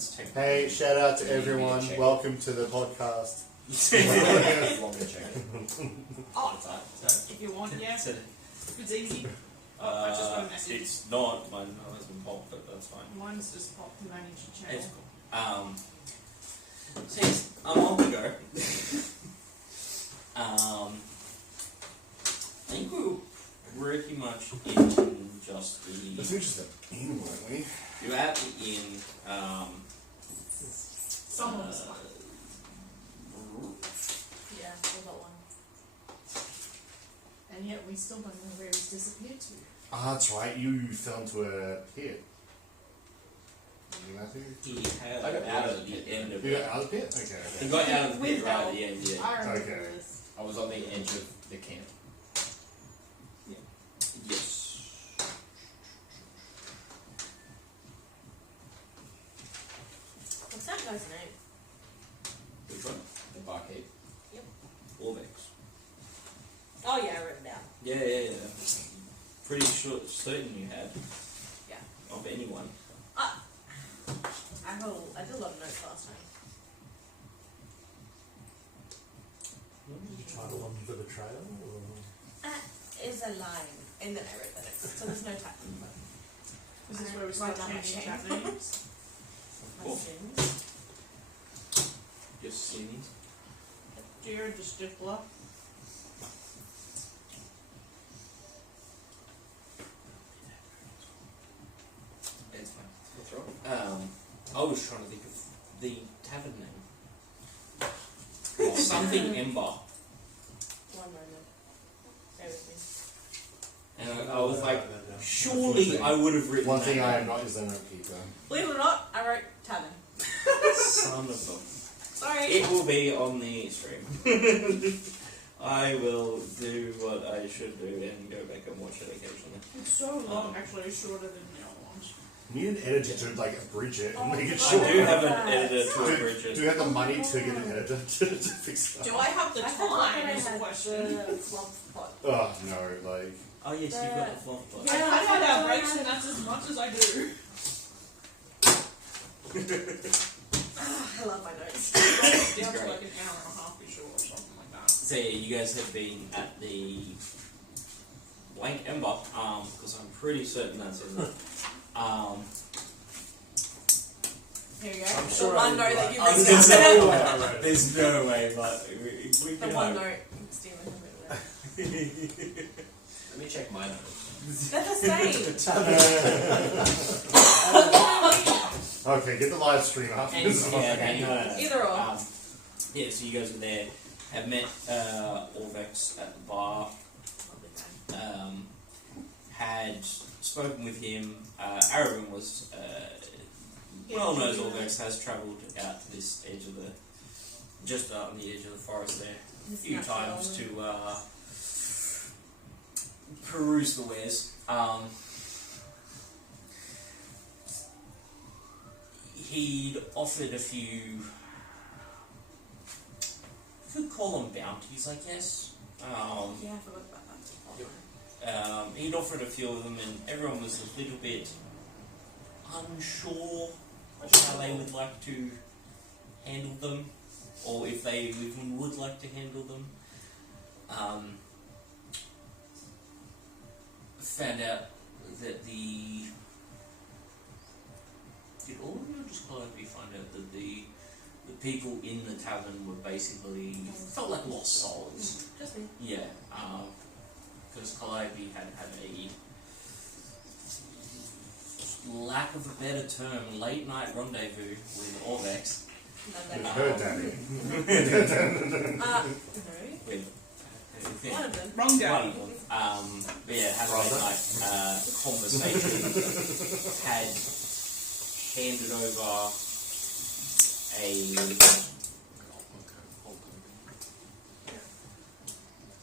It's Hey, shout out to everyone. Welcome to the podcast. Oh, if you want, yeah. It's easy. I just got a message. It's not. Mine has been popped, but that's fine. Mine's just popped and I need to check. It's cool. Since a month ago, I think we were pretty much in just the. Let's finish the inn, weren't we? You were at the inn. Some of us. Yeah, we got one. And yet we still don't know where he's disappeared to. Ah, that's right. You fell into a pit. Matthew? He had I got out of the end of You it. got out of the pit? Okay. He got out of the pit With right help. at the end, yeah. I remember Okay. this. I was on the edge of the camp. Yes. What's that guy's name? Which one? The barkeep. Orvex. Oh yeah, I wrote it down. Yeah. Pretty sure, certain you had. Yeah. Of anyone. I did a lot of notes last time. Did you try to lump for the trail? Or? Is a line, and then I wrote the notes. So there's no type. This is where we Right start down my changing chain. chat names. Cool. Questions. Your sins. Jared the Stifler. It's fine. What's wrong? I was trying to think of the tavern name. It's something Ember. One moment. Bear with me. And I was like, surely I would have written One that thing I down. am not is the note keeper. Believe it or not, I wrote tavern. Son of a. Sorry. It will be on the stream. I will do what I should do and go back and watch it occasionally. It's so long, actually shorter than the other ones. We need an editor to like abridge it and Oh, make it I short. I do have an Right. editor to Do, abridge do it. you have the money to get an editor to fix that? Do I have the I forgot that time? I Is the had question. the flump pot. Oh no, like Oh yes, you've got the flop pot. Yeah. I've had I our breaks, had- and that's as much as I do. I love my notes. Down to great. like an hour and a half, be sure, or something like that. So yeah, you guys have been at the Blank Ember, because I'm pretty certain that's in there. Here you go. I'm The sure one I note would that you like- wrote There's down. no way. There's no way, but we The can one hope. note. Stealing from it. Let me check my notes. They're the same. okay, get the live stream up. And, yeah, okay, no. Either or. Yeah, so you guys were there, have met Orvex at the bar, had spoken with him. Aravan was well known as Orvex, has travelled out to this edge of the, just on the edge of the forest there a few times to peruse the wares. He'd offered a few, you could call them bounties, I guess. Yeah, I forgot about that. He'd offered a few of them, and everyone was a little bit unsure how they would like to handle them, or if they even would like to handle them. Found out that did all of you just collectively find out that the people in the tavern were basically felt like lost souls? Just me. Yeah, because Calliope had a lack of a better term, late night rendezvous with Orvex. With her daddy. No. With One of them. Wrong one daddy. of them. But yeah, had a late night conversation. Had handed over a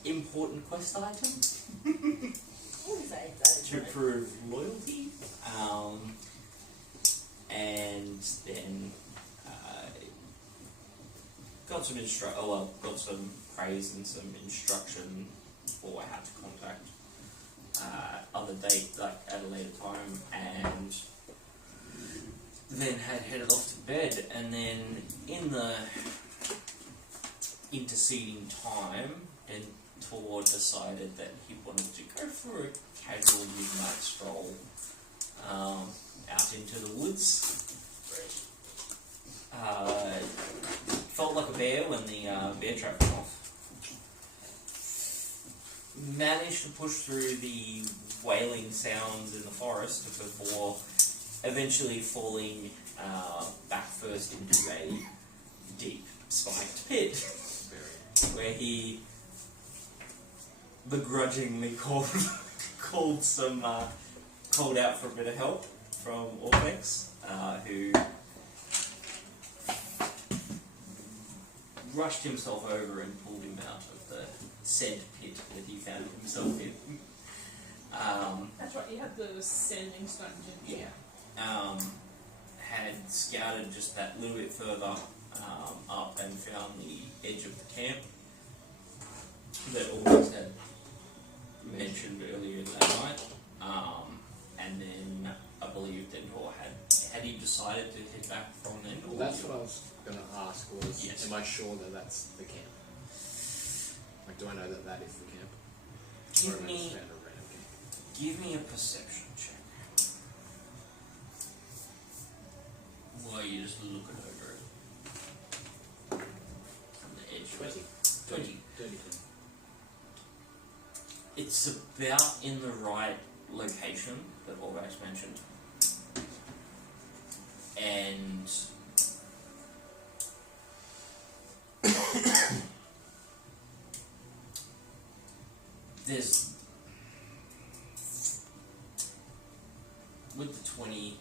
important quest item What is that? to prove loyalty, and then got some praise and some instruction for how to contact other date, like at a later time, and then had headed off to bed, and then in the interceding time, and Tor decided that he wanted to go for a casual midnight stroll out into the woods. Felt like a bear when the bear trap went off. Managed to push through the wailing sounds in the forest before eventually falling back first into a deep spiked pit where he begrudgingly called out for a bit of help from Orbex, who rushed himself over and pulled him out of the said pit that he found himself in. That's right, you had the sanding stone, didn't you? Yeah. Had scouted just that little bit further up and found the edge of the camp that Orbex had mentioned earlier that night. And then I believe Dentor had he decided to head back from then? Well, that's what I was going to ask was, Yes. am I sure that that's the camp? Like, do I know that that is the camp? Or Give am I me, just found a random camp? give me a perception check. While you just looking over it. On the edge of it. 20. 20. It's about in the right location that Orvax mentioned. And there's with the 20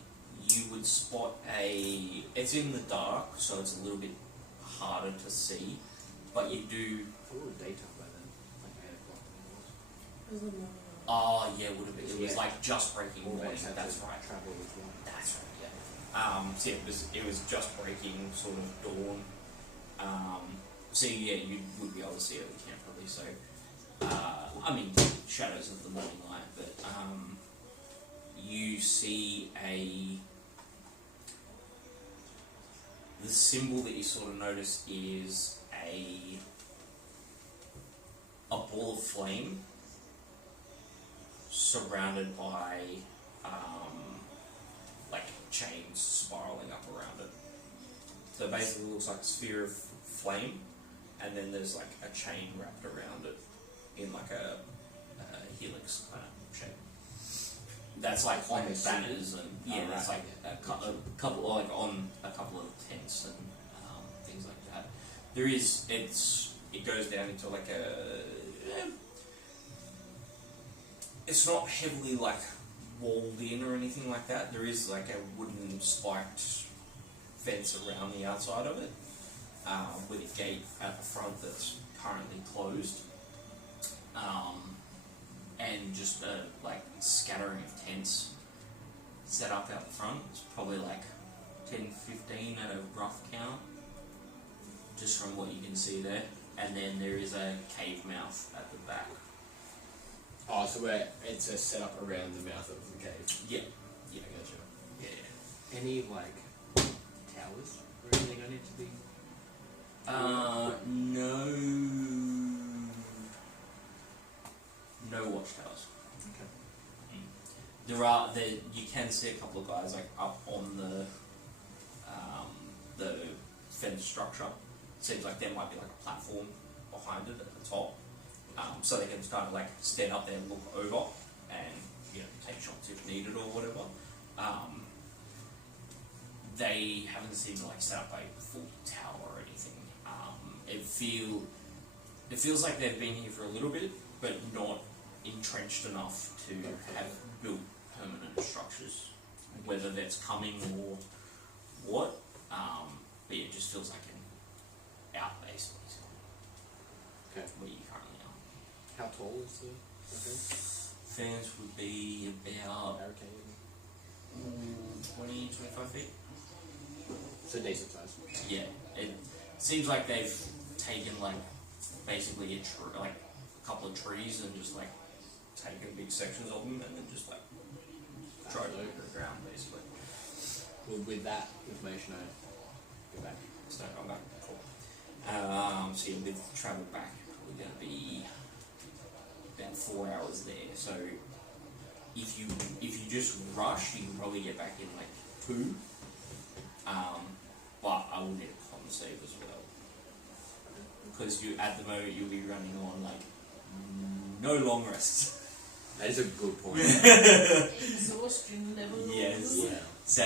you would spot it's in the dark, so it's a little bit harder to see, but you do. It's a little daytime by then. Like 8 o'clock It was the morning. Oh yeah, would have been. It was Yeah. like just breaking or morning. had That's to right. travel with one. That's right. Yeah. So yeah, it was just breaking sort of dawn. So yeah, you would be able to see it at the camp probably. So I mean, shadows of the morning light, but you see the symbol that you sort of notice is a ball of flame surrounded by like chains spiraling up around it. So basically it looks like a sphere of flame, and then there's like a chain wrapped around it in like a helix kind of shape. That's like on Like a banners and yeah, Oh, that's right, like yeah. a couple like on a couple of tents and things like that. There is it goes down into like it's not heavily like walled in or anything like that. There is like a wooden spiked fence around the outside of it, with a gate at the front that's currently closed, and just a like scattering of tents set up out the front. It's probably like 10, 15 at a rough count, just from what you can see there. And then there is a cave mouth at the back. Oh, so it's a setup around the mouth of the cave. Yeah. Yeah, gotcha. Yeah. Any like towers or anything I need to be? No watchtowers. Okay. You can see a couple of guys like up on the fence structure. Seems like there might be like a platform behind it at the top, so they can kind of like stand up there and look over and take shots if needed or whatever. They haven't seemed to like set up a full tower or anything. It feels like they've been here for a little bit, but not entrenched enough to have built permanent structures, whether that's coming or what. But yeah, it just feels like an outbase basically, Okay. where you currently are. How tall is the fence? Fans would be about Barricade. 20, 25 feet. So decent size. Yeah, it seems like they've taken like basically like a couple of trees and just like taken big sections of them and then just like drove over the ground basically. Well, with that information, I go back. So I'm back. Cool. So yeah, with travel back, we're going to be about 4 hours there. So if you just rush, you can probably get back in like 2. But I will need a con save as well, because you at the moment you'll be running on like no long rests. That is a good point. Exhaustion level. Yes. Yeah. So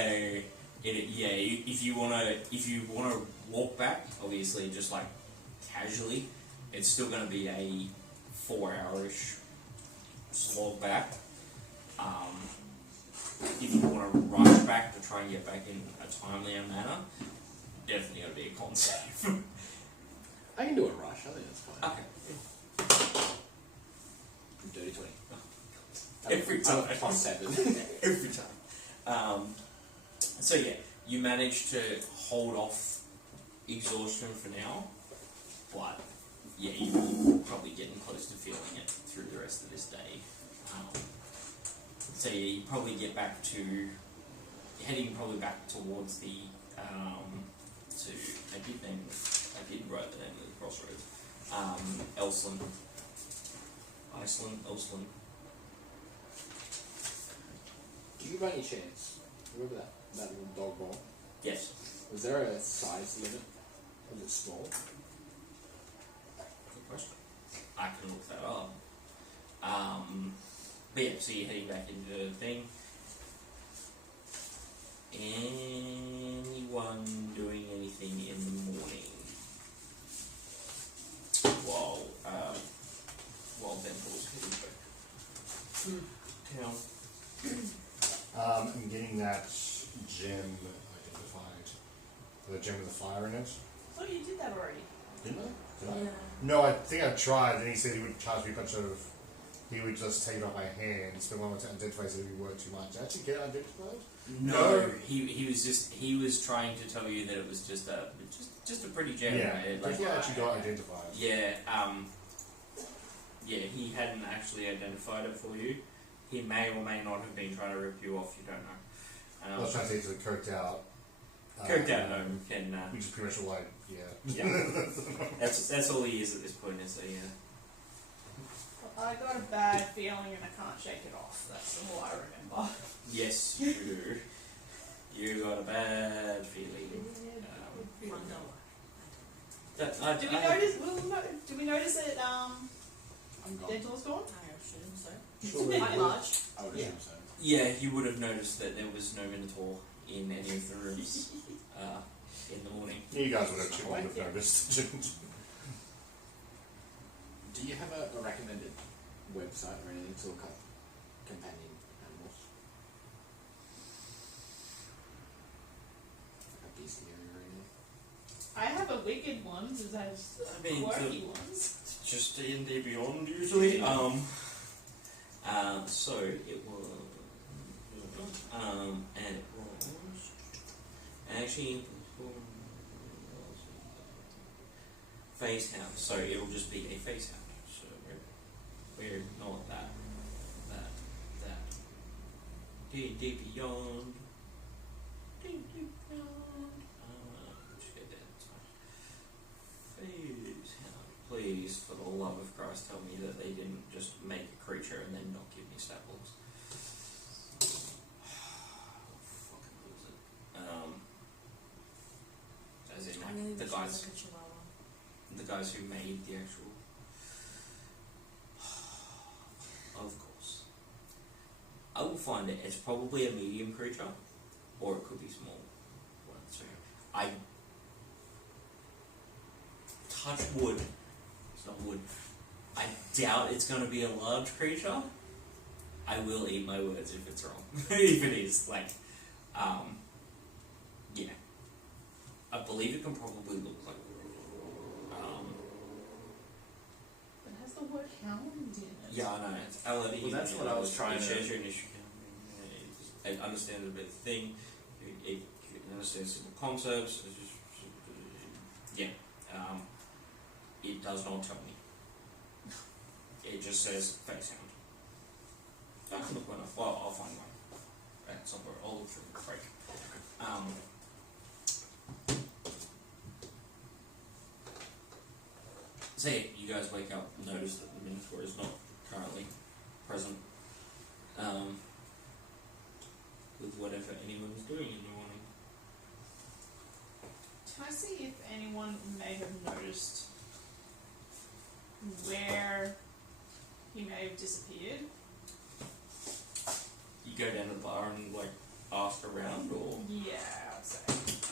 if you wanna walk back, obviously just like casually, it's still gonna be a 4-hour-ish slog back. If you want to rush back to try and get back in a timelier manner, definitely got to be a con save. I can do a rush. I think that's fine. Okay. Dirty 20. Every time. +7. Every time. So yeah, you managed to hold off exhaustion for now, but yeah, you're probably getting close to feeling it through the rest of this day. So yeah, you probably get back to heading probably back towards the I did write the name of the crossroads. Elsland. Do you by any chance remember that little dog bowl? Yes. Was there a size limit? Was it small? Good question. I can look that up. But yeah, so you're heading back into the thing. Anyone doing anything in the morning while Dental's heading back town? I'm getting that gem identified. The gem with the fire in it. Oh, you did that already. Didn't I? Did I? Yeah. No, I think I tried, and he said he would charge me a bunch of. He would just take it off my hands, but when I went to identify, he said it would work too much. Did I actually get identified? No, he was trying to tell you that it was just a pretty gem. Yeah, Right? I think I actually got identified. Yeah, he hadn't actually identified it for you. He may or may not have been trying to rip you off. You don't know. I was trying to say it's a coked out. Coked out gnome can. Which is pretty much all Yeah, that's all he is at this point. Is I got a bad feeling and I can't shake it off. That's all I remember. yes, you do. You got a bad feeling. Did we notice that I'm gone. Dental's gone? I assume so. Sure. Quite large. I would assume so. Yeah, you would have noticed that there was no Minotaur in any of the rooms in the morning. You guys would have noticed. Do you have a recommended website or anything to look up companion animals? Like a bestiary or anything? I have a wicked one that has quirky ones. Just D&D Beyond usually. So it was, and it was actually phase hound. So it'll just be a phase hound. So we're not that. D&D Beyond. D&D Beyond. Just get that. Phase hound. Please, for the love of Christ, tell me that they didn't just make a creature and then not give me stat blocks. Fucking lose it. As in, I really like, wish it was like a chihuahua. the guys who made the actual. Of course. I will find it. It's probably a medium creature, or it could be small. So I touch wood. It's not wood. I doubt it's going to be a large creature. I will eat my words if it's wrong. If it is, like, yeah. I believe it can probably look like. It has the word hound in it. Yeah, I know. It's LD. Well, that's what I was trying to- Shares your initiative. It understands a bit of thing. It understands simple concepts. It's just, yeah. It does not tell me. It just says face hound. I can look one up. Well, I'll find one. Somewhere. I'll look through the crate. So yeah, you guys wake up and notice that the Minotaur is not currently present. With whatever anyone's doing in the morning. Can I see if anyone may have noticed where he may have disappeared? You go down to the bar and like ask around, or Yeah, I'd say.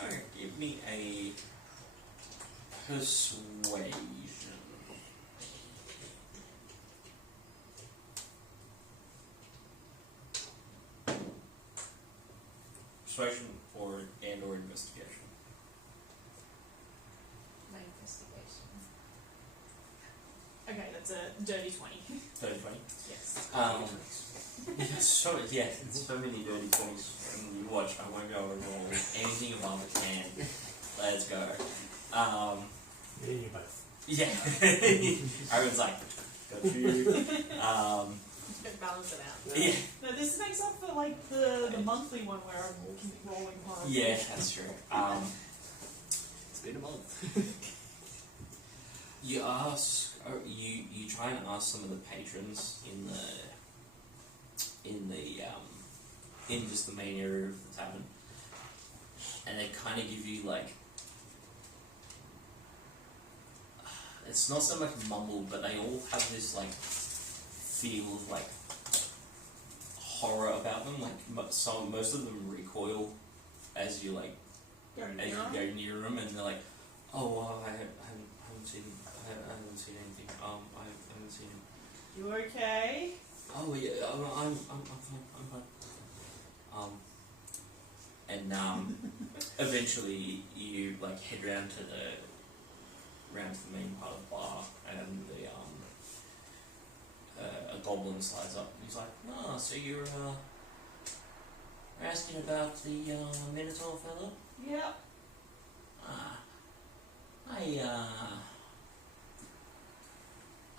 okay, give me a persuasion. Persuasion or investigation. My investigation. Okay, that's a dirty 20. 30, 20. Yes. So many dirty 20s when you watch. I won't be able to roll anything above a 10. Let's go. Yeah, you both. Yeah. Everyone's like, got you. Balance it out. Yeah. No, this makes up for like the monthly one where I'm rolling hard. Yeah, that's true. It's been a month. You ask, you try and ask some of the patrons in just the main area of the tavern, and they kind of give you like, it's not so much mumbled, but they all have this like feel of like horror about them. Like most of them recoil as you like Go as near you 'em? go near them, and they're like, "Oh, well, I haven't seen anything. I haven't seen him. You okay? Oh yeah, I'm fine. And eventually you like head round to the main part of the bar, and a goblin slides up. And he's like, "Oh, so you're asking about the Minotaur fellow? Yep.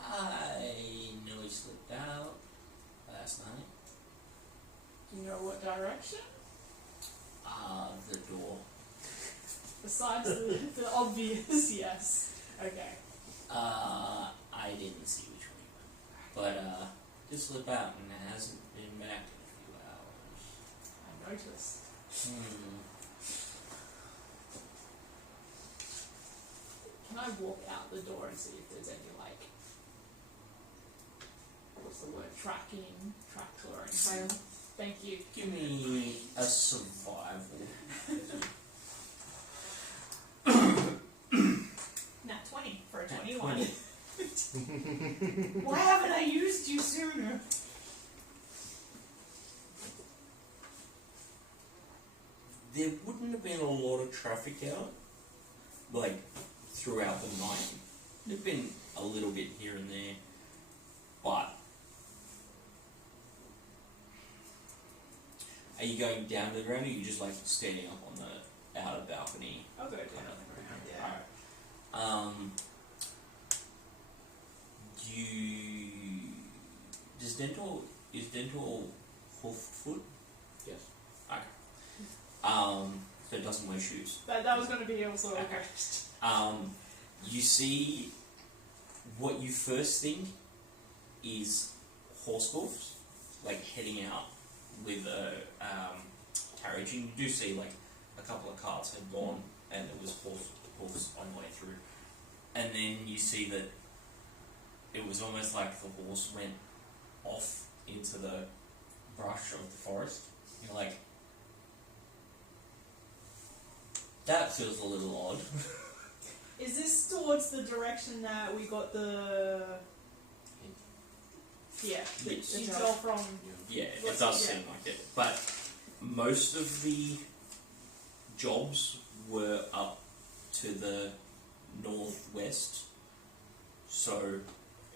I nearly slipped out last night. Do you know what direction? The door. Besides the obvious, yes. Okay. I didn't see which way he went, but did slip out and hasn't been back in a few hours. I noticed. Can I walk out the door and see if there's any like, what's the word, tracks or anything? Thank you. Give me a survival. Nat 20 for a Nat 21. 20. Why haven't I used you sooner? There wouldn't have been a lot of traffic out, like, throughout the night. There'd been a little bit here and there, but are you going down to the ground, or are you just like standing up on the outer balcony? I'll go down on the ground, yeah. Alright. Is Dental hoof foot? Yes. Okay. So it doesn't wear shoes. That was going to be also a Okay. question. You see, what you first think is horse hoofs, like heading out with a carriage. And you do see like a couple of carts had gone, and there was horse on the way through. And then you see that it was almost like the horse went off into the brush of the forest. You're like, that feels a little odd. Is this towards the direction that we got the... Yeah, the Yes. intel from... Yeah, it What's does it? seem like it. But most of the jobs were up to the northwest, so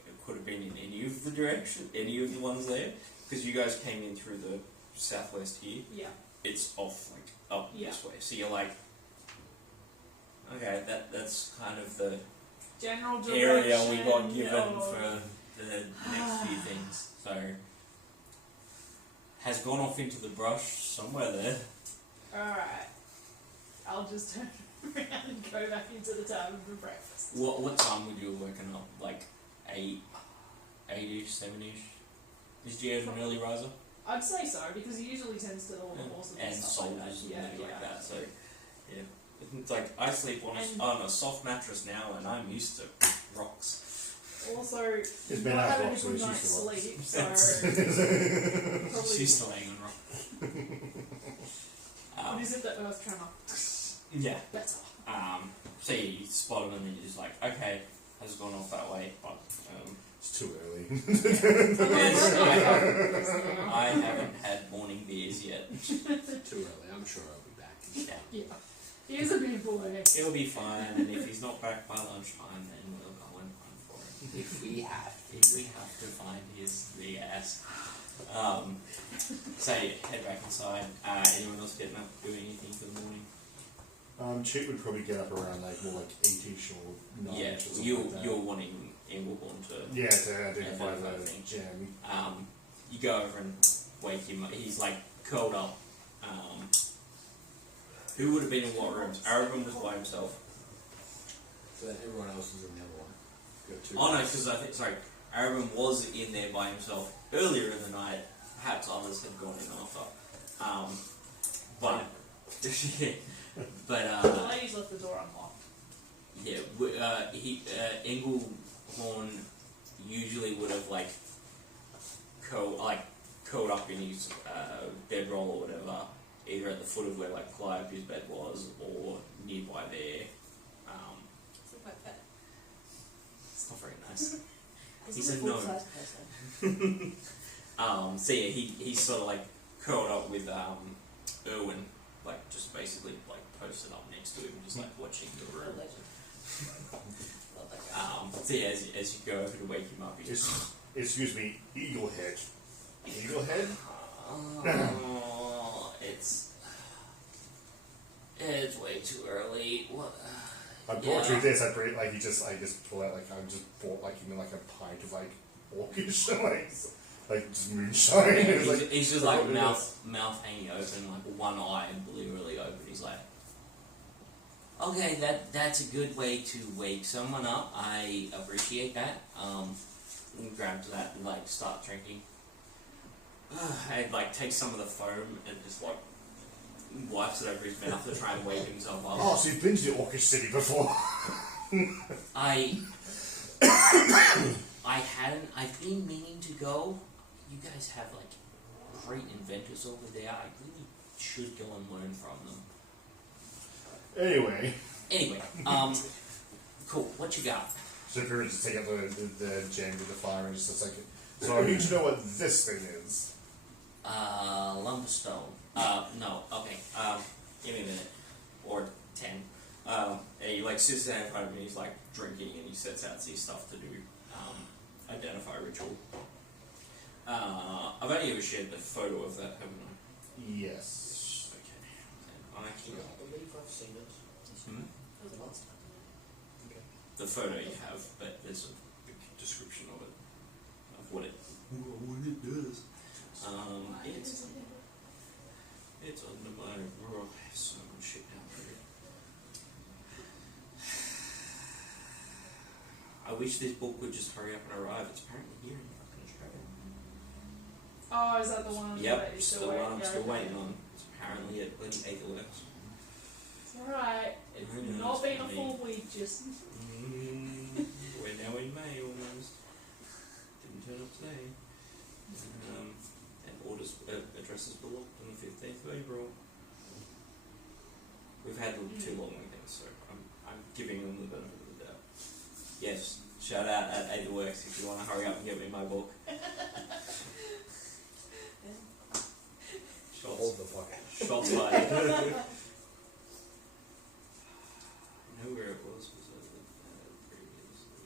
it could have been in any of the direction, any of the ones there, because you guys came in through the southwest here. Yeah. It's off like up Yeah. this way, so you're like, okay, that's kind of the General direction. area we got given of- for the next few things. So has gone off into the brush somewhere there. Alright. I'll just turn around and go back into the tavern for breakfast. What time would you have woken up? Like 8-ish, 7-ish? Is Jared an early riser? I'd say so, because he usually tends to all the horses And stuff like that. soldiers Yeah, and things yeah. like that. So, yeah. It's like, I sleep on a soft mattress now and I'm used to rocks. Also, It's he's been not out having a rocks, so good he's night's used to rocks. sleep, so probably. She's still laying on rock. What is it, the earth tremor? Yeah. Better. So you spot him and then you're just like, okay, has gone off that way, but It's too early. I haven't had morning beers yet. Too early. I'm sure I'll be back. Yeah. Yeah. He is a big boy. He'll be fine, and if he's not back by lunchtime, then we'll go and hunt for him. If we have. If we have to find his big ass. So yeah, head back inside. Anyone else getting up doing anything for the morning? Chip would probably get up around like more like 8ish or 9ish. Yeah, or something you're like that. you're wanting Engelborn to. Yeah, to identify Identify the things. gem. You go over and wake him up. He's like curled up. Who would have been in what rooms? Aragorn was by himself. So then everyone else is in the other one. Got two Oh no, guys. because I think Aragorn was in there by himself earlier in the night. Perhaps others had gone in after. But The ladies left the door unlocked. yeah, Engelhorn usually would have curled up in his bedroll or whatever, either at the foot of where Calliope's bed was or nearby there. It's not quite fair. It's not very nice. He's He's a a gnome. full-size person. So yeah, he's sort of curled up with Erwin, just basically posted up next to him, just watching the A room. legend. Love that guy. So yeah, as you go over to wake him up, he's Excuse me, Eaglehead. Eaglehead? it's way too early. What? I brought you this. I just pull out I just bought a pint of orcish just moonshine. Yeah, It's like, he's just what it mouth hanging open, one eye literally open. He's like, okay, that's a good way to wake someone up. I appreciate that. Grab to that and start drinking. And takes some of the foam and just wipes it over his mouth to try and wake himself up. Oh, so you've been to the Orcish City before? I hadn't. I've been meaning to go. You guys have great inventors over there. I really should go and learn from them. Anyway, cool. What you got? So if you were to take out the gem with the fire and just so I need to know what this thing is. Lumberstone. No. Okay. Give me a minute or 10. And he sits down in front of me. He's drinking and he sets out his stuff to do identify ritual. I've only ever shared the photo of that, haven't I? Yes. Okay. And I can. I believe I've seen it. Hmm? That was last time. The photo you have, but there's a big description of it, of what it does. It's on the bottom. Oh, so much shit down there. I wish this book would just hurry up and arrive. It's apparently here in fucking Australia. Oh, is that the one Yep, that you're it's still the waiting one I'm for? still waiting on. It's apparently at bloody Aetherworks. It's alright. It's not been a full week, just. We're now in May almost. Didn't turn up today. And orders addresses were locked on the 15th of April. We've had two long weekends, so I'm giving them the benefit of the doubt. Yes, shout out at Aetherworks if you want to hurry up and get me my book. Hold the fuck. Shots fired. I know where it was previously.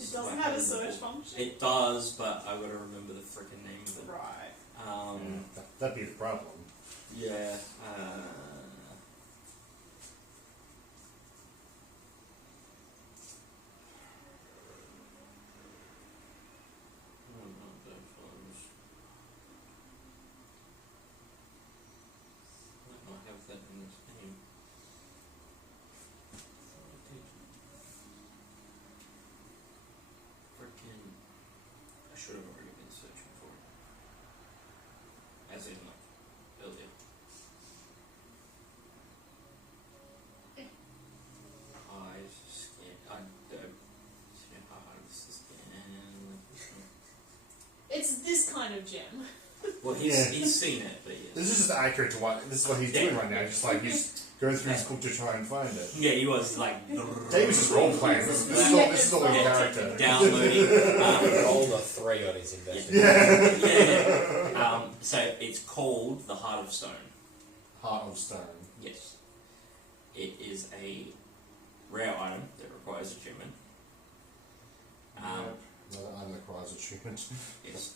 It doesn't have a search function? It does, but I gotta remember the freaking name of it. Right. That'd be the problem. Yeah. kind of gem. Well, he's seen it, but yes. This is just accurate to what this is what he's Yeah. doing right now. Just like he's going through his book to try and find it. Yeah, he was like David's just role playing. This is all in Yeah. character. downloading. Rolled a 3 on his investment. Yeah. So it's called the Heart of Stone. Heart of Stone. Yes. It is a rare item that requires achievement. Another item that requires achievement. Yes.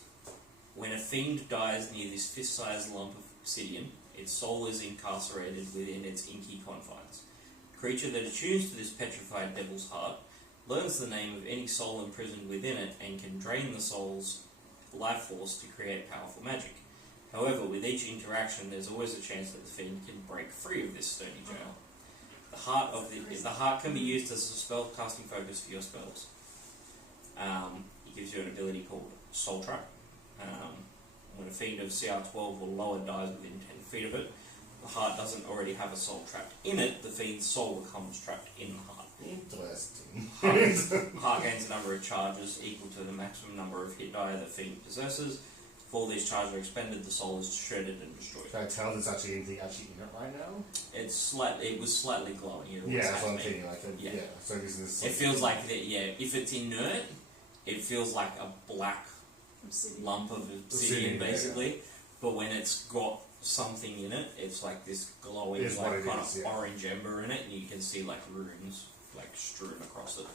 When a fiend dies near this fist-sized lump of obsidian, its soul is incarcerated within its inky confines. A creature that attunes to this petrified devil's heart learns the name of any soul imprisoned within it and can drain the soul's life force to create powerful magic. However, with each interaction, there's always a chance that the fiend can break free of this stony jail. The heart can be used as a spell casting focus for your spells. It gives you an ability called Soul Trap. When a fiend of CR12 or lower dies within 10 feet of it, the heart doesn't already have a soul trapped in it, the fiend's soul becomes trapped in the heart. Interesting. Heart gains a number of charges equal to the maximum number of hit die the fiend possesses. If all these charges are expended, the soul is shredded and destroyed. Can I tell there's actually anything actually in it right now? It was slightly glowing. It was Yeah, that's what I'm happening. thinking. Like, Yeah. yeah. So this. It feels like that. Yeah, if it's inert, it feels like a black Obsidian. lump of obsidian, Obsidian, basically. But when it's got something in it, it's like this glowing, Is what like it kind is, of yeah. orange ember in it, and you can see like runes like strewn across it.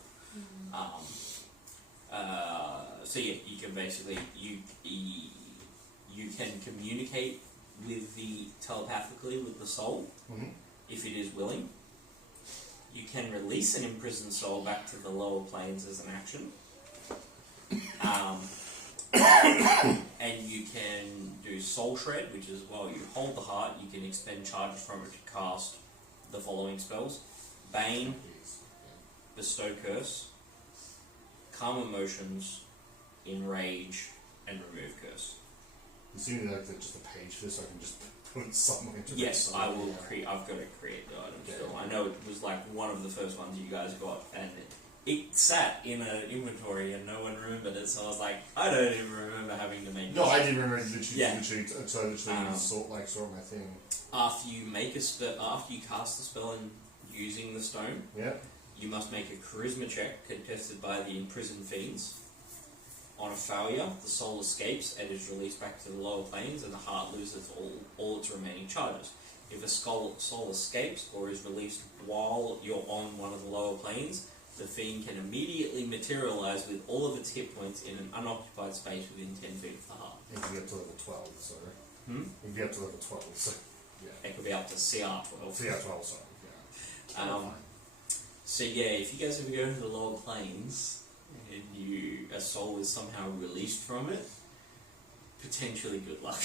So yeah, you can basically you can communicate with the telepathically with the soul if it is willing. You can release an imprisoned soul back to the lower planes as an action. And you can do Soul Shred, which is while you hold the heart, you can expend charges from it to cast the following spells: Bane, Bestow Curse, Calm Emotions, Enrage, and Remove Curse. You see me like just a page for this, so I can just put somewhere into Yes, this. I will create. I've got to create the item still. I know it was like one of the first ones you guys got, and it sat in an inventory and no one remembered it. So I was like, I don't even remember having to make. No, this. I didn't remember literally. Yeah. So literally sort my thing. After you make a spell, after you cast the spell and using the stone, Yeah. you must make a charisma check contested by the imprisoned fiends. On a failure, the soul escapes and is released back to the lower planes, and the heart loses all its remaining charges. If a soul escapes or is released while you're on one of the lower planes, the fiend can immediately materialize with all of its hit points in an unoccupied space within 10 feet of the heart. It can get up to level 12, so. It can get up to level 12, so. Yeah. It could be up to CR12. So yeah, 12, sorry. Yeah. So yeah, if you guys ever go to the lower planes and a soul is somehow released from it, potentially good luck.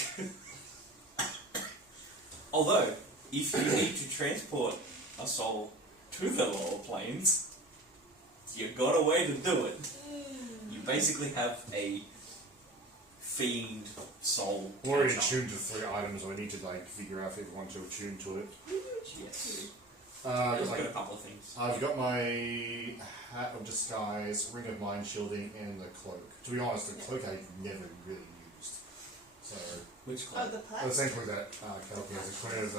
Although, if you need to transport a soul to the lower planes, you've got a way to do it. You basically have a fiend soul. We're already catch-up. attuned to 3 items, so we need to like figure out if we want to attune to it. Yes. I've I've got, got a couple of things. I've got my Hat of Disguise, Ring of Mind Shielding, and the Cloak. To be honest, the Cloak I've never really used. So, Which Oh, cloak? the the plat? same cloak that Kelpie has, a kind of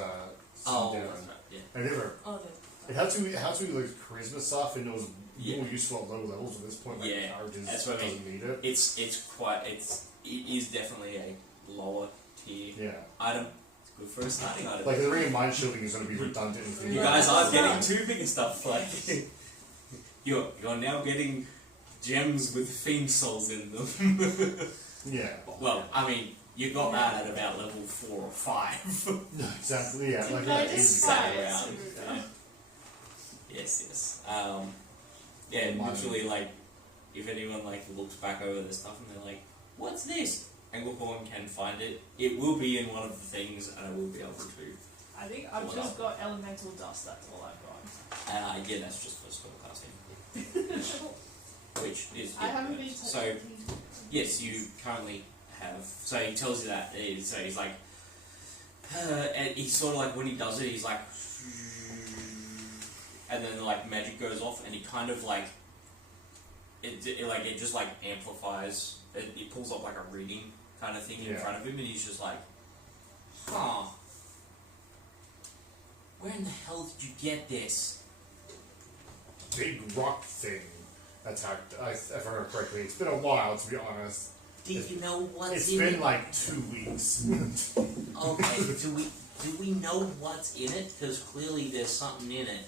Oh, down. that's right, yeah. I never. Oh, It had to be like charisma stuff, and it was Yeah. more useful at low levels. At this point, my Yeah, character that's what I doesn't need it. It is definitely a lower tier Yeah, item. It's good for a starting item. like the Ring of Mind Shielding is going to be redundant. And things You like guys that. are getting too big of stuff. Like you're now getting gems with fiend souls in them. Yeah, Well, I mean, you got that at about level 4 or 5. exactly. Yeah, like No, that. just is fire. exactly. Yeah. Yes. Yeah, Mine. literally, like, if anyone like looks back over this stuff and they're like, "What's this?" Angleborn can find it. It will be in one of the things, and I will be able to. I think I've just got elemental dust, that's all I've got. Yeah, that's just for spellcasting, which is. I haven't been So yes, you currently have. So he tells you that. So he's like, and he's sort of like when he does it, he's like, and then like magic goes off, and he kind of like, it just like amplifies. It pulls up like a reading kind of thing in Yeah. front of him, and he's just like, huh. Where in the hell did you get this? Big rock thing attacked. If I remember correctly, it's been a while, to be honest. Do you know what's It's in been it? like 2 weeks. Okay, do we know what's in it? Because clearly there's something in it.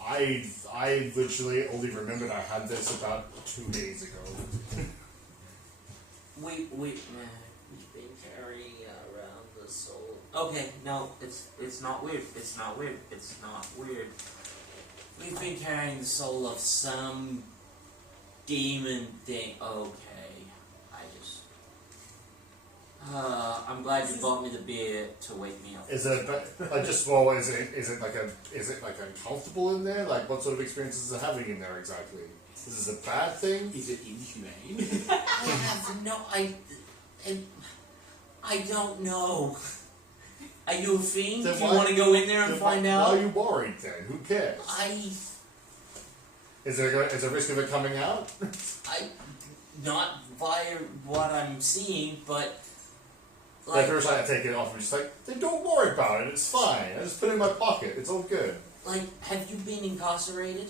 I literally only remembered I had this about 2 days ago. We've been carrying around the soul. Okay, no, it's not weird. It's not weird. It's not weird. We've been carrying the soul of some demon thing. Okay, I'm glad you bought me the beer to wake me up. Is it like just is it like uncomfortable in there? Like what sort of experiences are having in there exactly? Is this a bad thing? Is it inhumane? I have no. I don't know. Are you a fiend? Then Do you why- want to go in there and Then find why out? are you worried then? Who cares? Is there a risk of it coming out? Not via what I'm seeing, but Like first I take it off and just like, then don't worry about it, it's fine. I just put it in my pocket, it's all good. like, have you been incarcerated?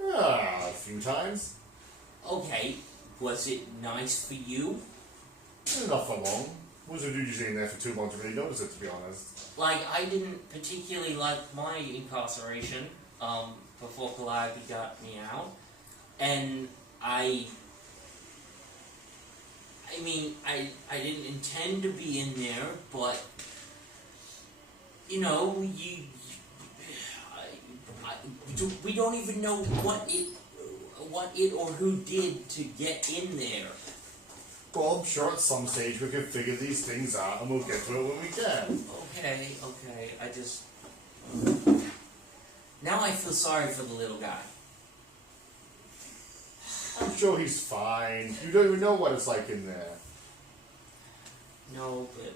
A few times. Okay, was it nice for you? Not for long. Wizard usually in there for 2 months to really notice it, to be honest. Like, I didn't particularly like my incarceration, before Calliope got me out. And I didn't intend to be in there, but, you know, we don't even know what it or who did to get in there. Well, I'm sure at some stage we can figure these things out and we'll get to it when we can. Okay, I just... Now I feel sorry for the little guy. I'm sure he's fine. You don't even know what it's like in there. No, but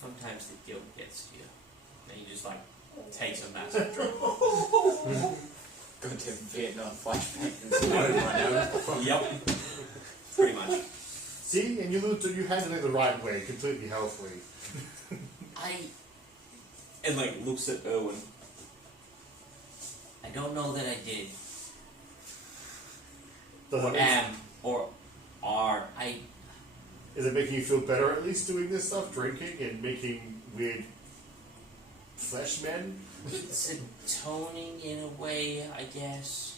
sometimes the guilt gets to you. And you just like takes a massive drink. Got to Vietnam flashback and started my nose. Yep. Pretty much. See? And you handled it the right way, completely healthily. And like looks at Erwin. I don't know that I did. Or are. Is it making you feel better at least doing this stuff, drinking and making weird flesh men? It's atoning in a way, I guess.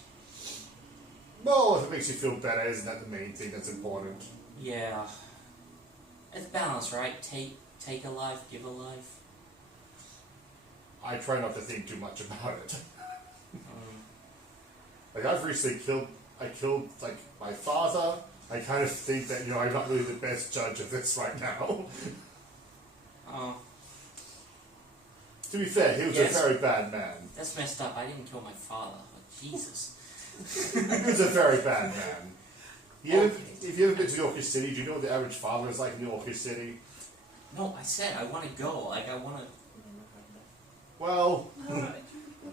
Well, if it makes you feel better, isn't that the main thing that's important? Yeah. It's balance, right? Take a life, give a life. I try not to think too much about it. Like I've recently killed like my father. I kind of think that, I'm not really the best judge of this right now. Oh. To be fair, he was Yes. a very bad man. That's messed up. I didn't kill my father. Oh, Jesus. He was a very bad man. If you ever been to Yorkshire City, do you know what the average father is like in Yorkshire City? No, I said I want to go. Like, I want to... Well,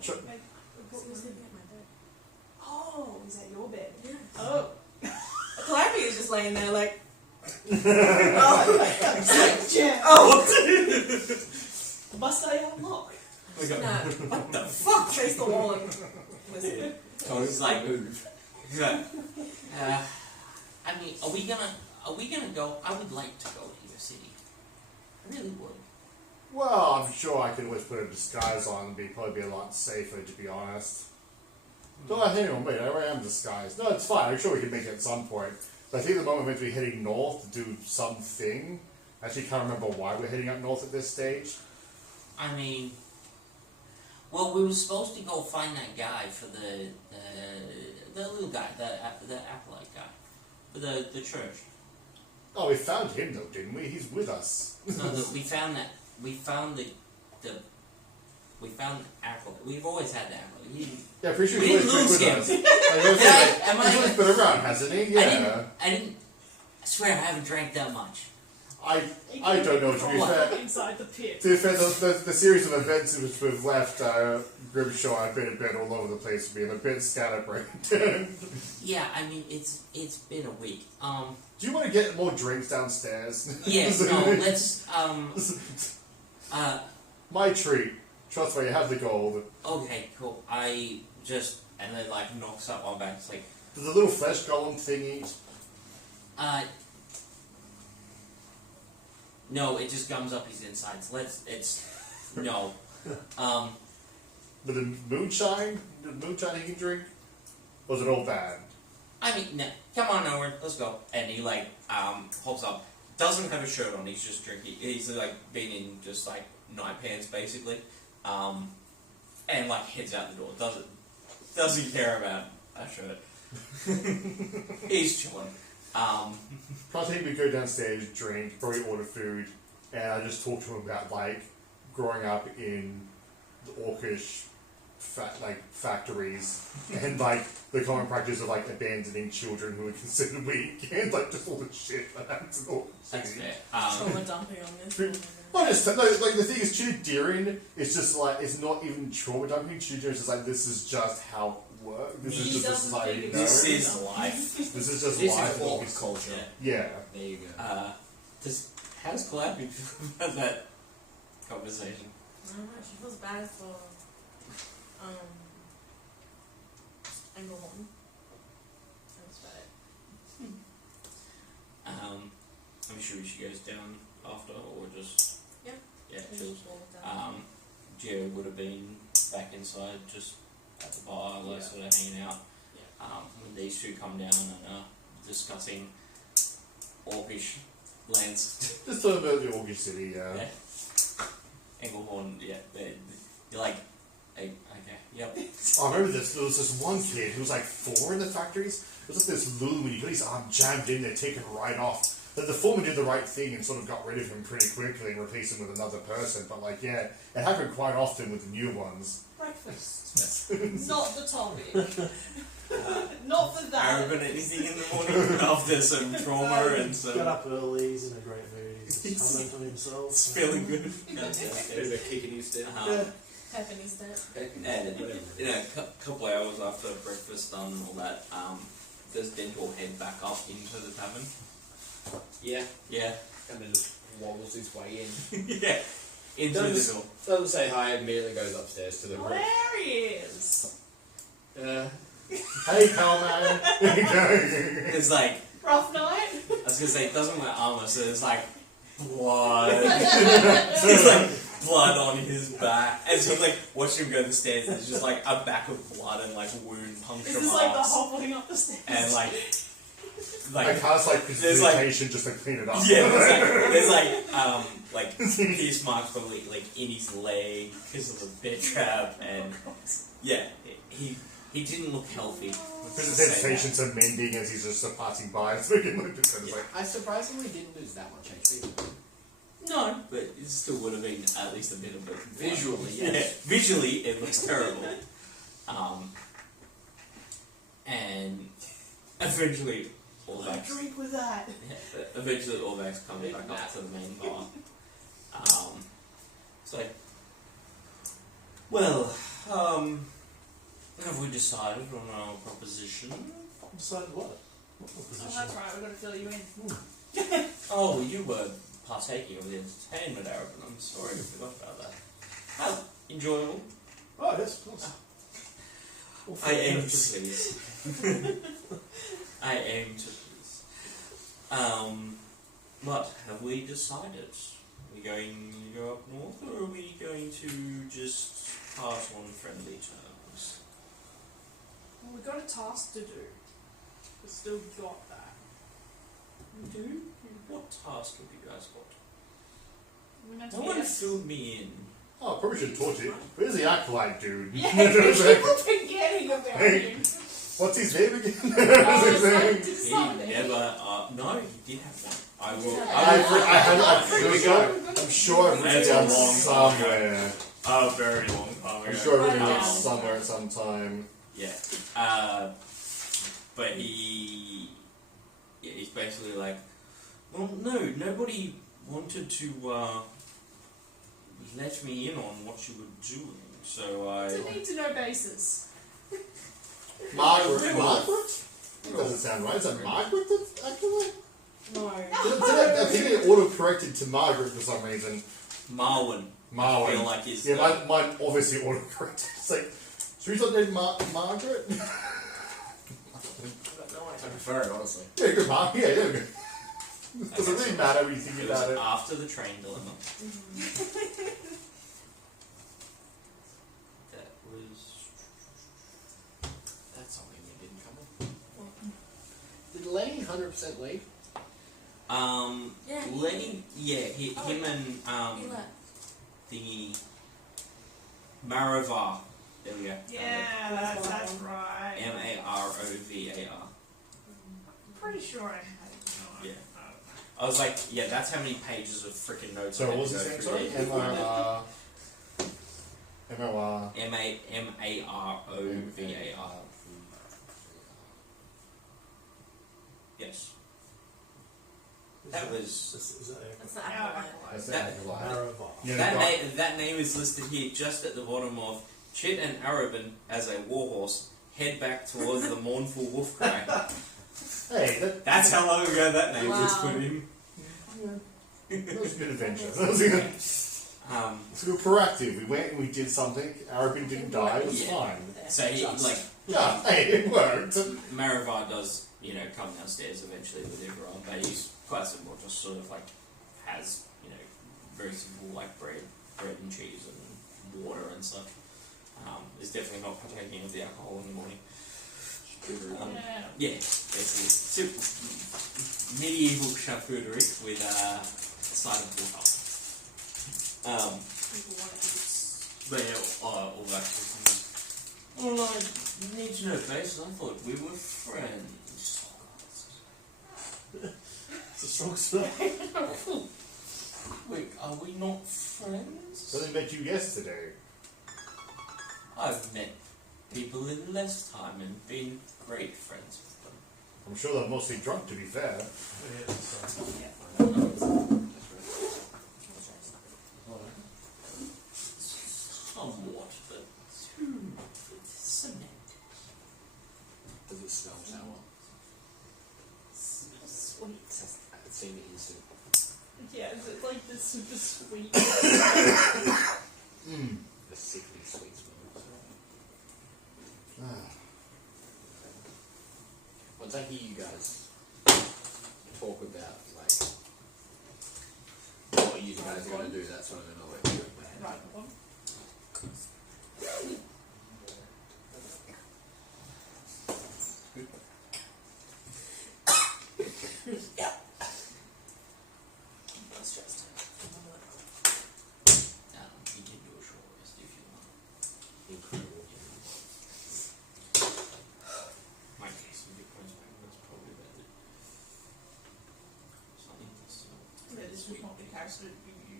Sure. What was in my bed? Oh, is that your bed? Yeah. Oh. Calliope is just laying there like, Yeah. oh, must I unlock? No. What the fuck? Face the wall and listen. He's like... I mean, are we gonna go? I would like to go to your city. I really would. well, I'm sure I could always put a disguise on and probably be a lot safer, to be honest. No, hang on, wait, I already am disguised. No, it's fine, I'm sure we can make it at some point. But I think at the moment we're meant to be heading north to do something. I actually can't remember why we're heading up north at this stage. I mean... Well, we were supposed to go find that guy for the little guy, the acolyte guy. For the church. Oh, we found him though, didn't we? He's with us. No, we found the acolyte. We've always had the acolyte. Yeah, pretty sure We he's didn't always lose been him. with us. He's always been around, hasn't he? Yeah. I swear I haven't drank that much. I don't know. To be fair, inside the pit. to be fair, the series of events which we've left Grimshaw have been a bit all over the place for me. I'm a bit scatterbrained. Yeah, I mean it's been a week. Do you want to get more drinks downstairs? Yes, no, let's My treat. Trust me, you have the gold. okay, cool. I just and then like knocks up my back. It's like There's a little flesh golem thingy. No, it just gums up his insides. No. With the moonshine? The moonshine he can drink? Was it all bad? I mean, no, come on, Owen, let's go. And he like hops up. Doesn't have a shirt on. He's just drinking. He's like been in just like night pants basically, and like heads out the door. Doesn't care about a shirt. He's chilling. I think we go downstairs, drink, probably order food, and I just talk to him about like growing up in the orcish factories and like the common practice of like abandoning children who are considered weak and like just all the shit that happens in all the That's city. fair. Trauma dumping on this. Well, just, no, like the thing is, Chidirin is just like it's not even trauma dumping. Chidirin is just like this is just how it works. This is He just the doesn't society. think knows. This is life. This is just This life. is orc culture. Yeah. There you go. How's Calamity feel about that conversation? I don't know, she feels bad for Englehorn. That's about it. I'm sure she goes down after, or just Yeah. yeah, We chills. just walk down. Gio would have been back inside, just at the bar, like sort of hanging out. When these two come down and are discussing orcish lands. Just talking about the Orgy City, yeah. Yeah. Englehorn, yeah, you're like, hey, okay, yep. I remember this. There was this one kid who was like 4 in the factories. It was like this loom, and he got his arm jammed in there, taken right off. But the foreman did the right thing and sort of got rid of him pretty quickly and replaced him with another person. But like, yeah, it happened quite often with the new ones. Breakfast. Not the topic. Not for that. Arrogant anything in the morning after some trauma and Got some up early, he's in a great mood, he's just commenting on himself. it's feeling good. There's a kick in his step. Pep in his step. And you know, a couple hours after breakfast done and all that, does Dentor head back up into the tavern? Yeah. Yeah. And then just wobbles his way in. Yeah. Into the door. Doesn't say hi, immediately goes upstairs to the room. There he is. Hey, pal man. It's like, Rough night. I was gonna say, it doesn't wear armor, so there's like blood. There's like blood on his back. And so like, watching him go to the stairs, there's just like a back of blood and like wound puncture Is this like the marks. hobbling up the stairs? And like I cast like there's like precipitation just to clean it up. yeah, there's like pierce marks probably like in his leg because of the bear trap, and yeah, he didn't look healthy. Presentation's amending as he's just passing by. So he looked at it, like, I surprisingly didn't lose that much HP. No, but it still would have been at least a bit of a Visually, yeah. yes. Visually, it looks terrible. And eventually, Orvax. Drink with that. Eventually, Orvax comes back up to the main bar. It's like, well, have we decided on our proposition? Decided what? What Oh, position? that's right. We've got to fill you in. Oh, you were partaking of the entertainment, Arabin. I'm sorry, I forgot about that. How enjoyable. Oh, yes, of course. All for I aim to minutes. please. I aim to please. But have we decided? Are we going to go up north, or are we going to just part on friendly terms? Well, we've got a task to do. We've still got that. We do? What task have you guys got? We're meant to No be one es- filled me in. oh, probably should torch it. Where's the acolyte dude? Yeah, we keep forgetting about him. What's his name again? Oh, What's his name? it's He something. never. No, he did have one. I will. I'm sure I've written it That's a down long time somewhere. A very long time ago. I'm sure I've written it down Um, somewhere at some time. Yeah. But he's basically like, well, no, nobody wanted to let me in on what you were doing, so I. It's a need to know basis. Margaret? That doesn't sound right. Is that Margaret that's actually? No. I think it auto-corrected to Margaret for some reason. Marwin. I feel like is. Yeah, mine obviously auto-corrected. It's like, should we start dating Margaret? I prefer it, honestly. Yeah, good, Mark. Yeah, yeah, good. Does it really matter when you think It about was it? after the train dilemma. That was. That's something we didn't cover. Did Lenny 100% leave? Yeah. Lenny, him and He left. the Maravar. There we go. Yeah, that's right. Marovar. Pretty sure I had it. No, Yeah. I was like, yeah, that's how many pages of freaking notes. So I had what was to his go name? through Sorry, there before I did. MOR. Marovar. Yes. That was. Is that That's the Yeah, apple one. That's That- the line. Maravar. Yeah, That name is listed here just at the bottom of Chit and Arabin as a warhorse head back towards the mournful wolf cry. Hey, That's how long ago that name was Wow. put in. that was a good adventure. That was good. So we were proactive. We went and we did something. Arabin didn't die. It was Yeah. fine. So he, like, Yeah, hey, it worked. Maravar does, come downstairs eventually with everyone, but he's quite simple, just sort of like has, very simple like bread and cheese and water and such. Is definitely not partaking of the alcohol in the morning. Yeah. Yeah, basically. Super medieval charcuterie with a side of water. People want to eat. But yeah, all that sort of things. Well, I need to know basis. I thought we were friends. It's a strong smell. Wait, are we not friends? So they met you yesterday. I've met people in less time and been great friends with them. I'm sure they're mostly drunk, to be fair. Yeah, so. Somewhat, but semantic. Does it smell sour? Sweet. It seemed instant. Yeah, it's like this super sweet. A sickly sweet smell. Once I hear you guys talk about what you guys are going to do, that's when I'm going to let you go. Right one. Not stressed. You can do a short rest if you want. Incredible. Might take some good points back, that's probably about it. Something else. Yeah, this was not the case to give you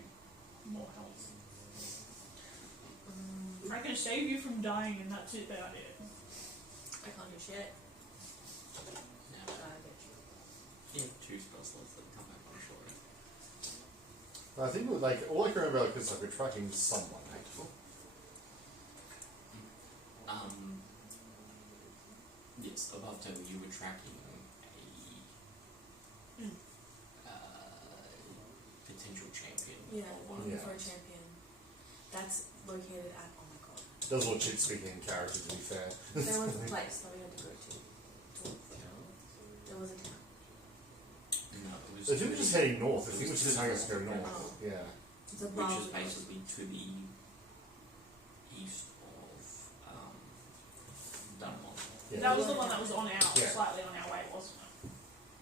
more health. I can save you from dying, and that's about it. I can't do shit. Yeah. I get you. Yeah, 2 spell slots that come back on short rest. I think all I can remember is we're tracking someone. Yes, above table you were tracking a potential champion. Yeah, or one. looking Yeah. for a champion. That's located at, oh my god. Those all chicks speaking in character, to be fair. There was a place that we had to go to. There was a town. No, it was So if we were just heading north, if It we were was just to telling the us to go north, north, yeah. It's a which is bar. basically to the east of Dunmore. Yeah. That was the one that was on our, Yeah. slightly on our way, wasn't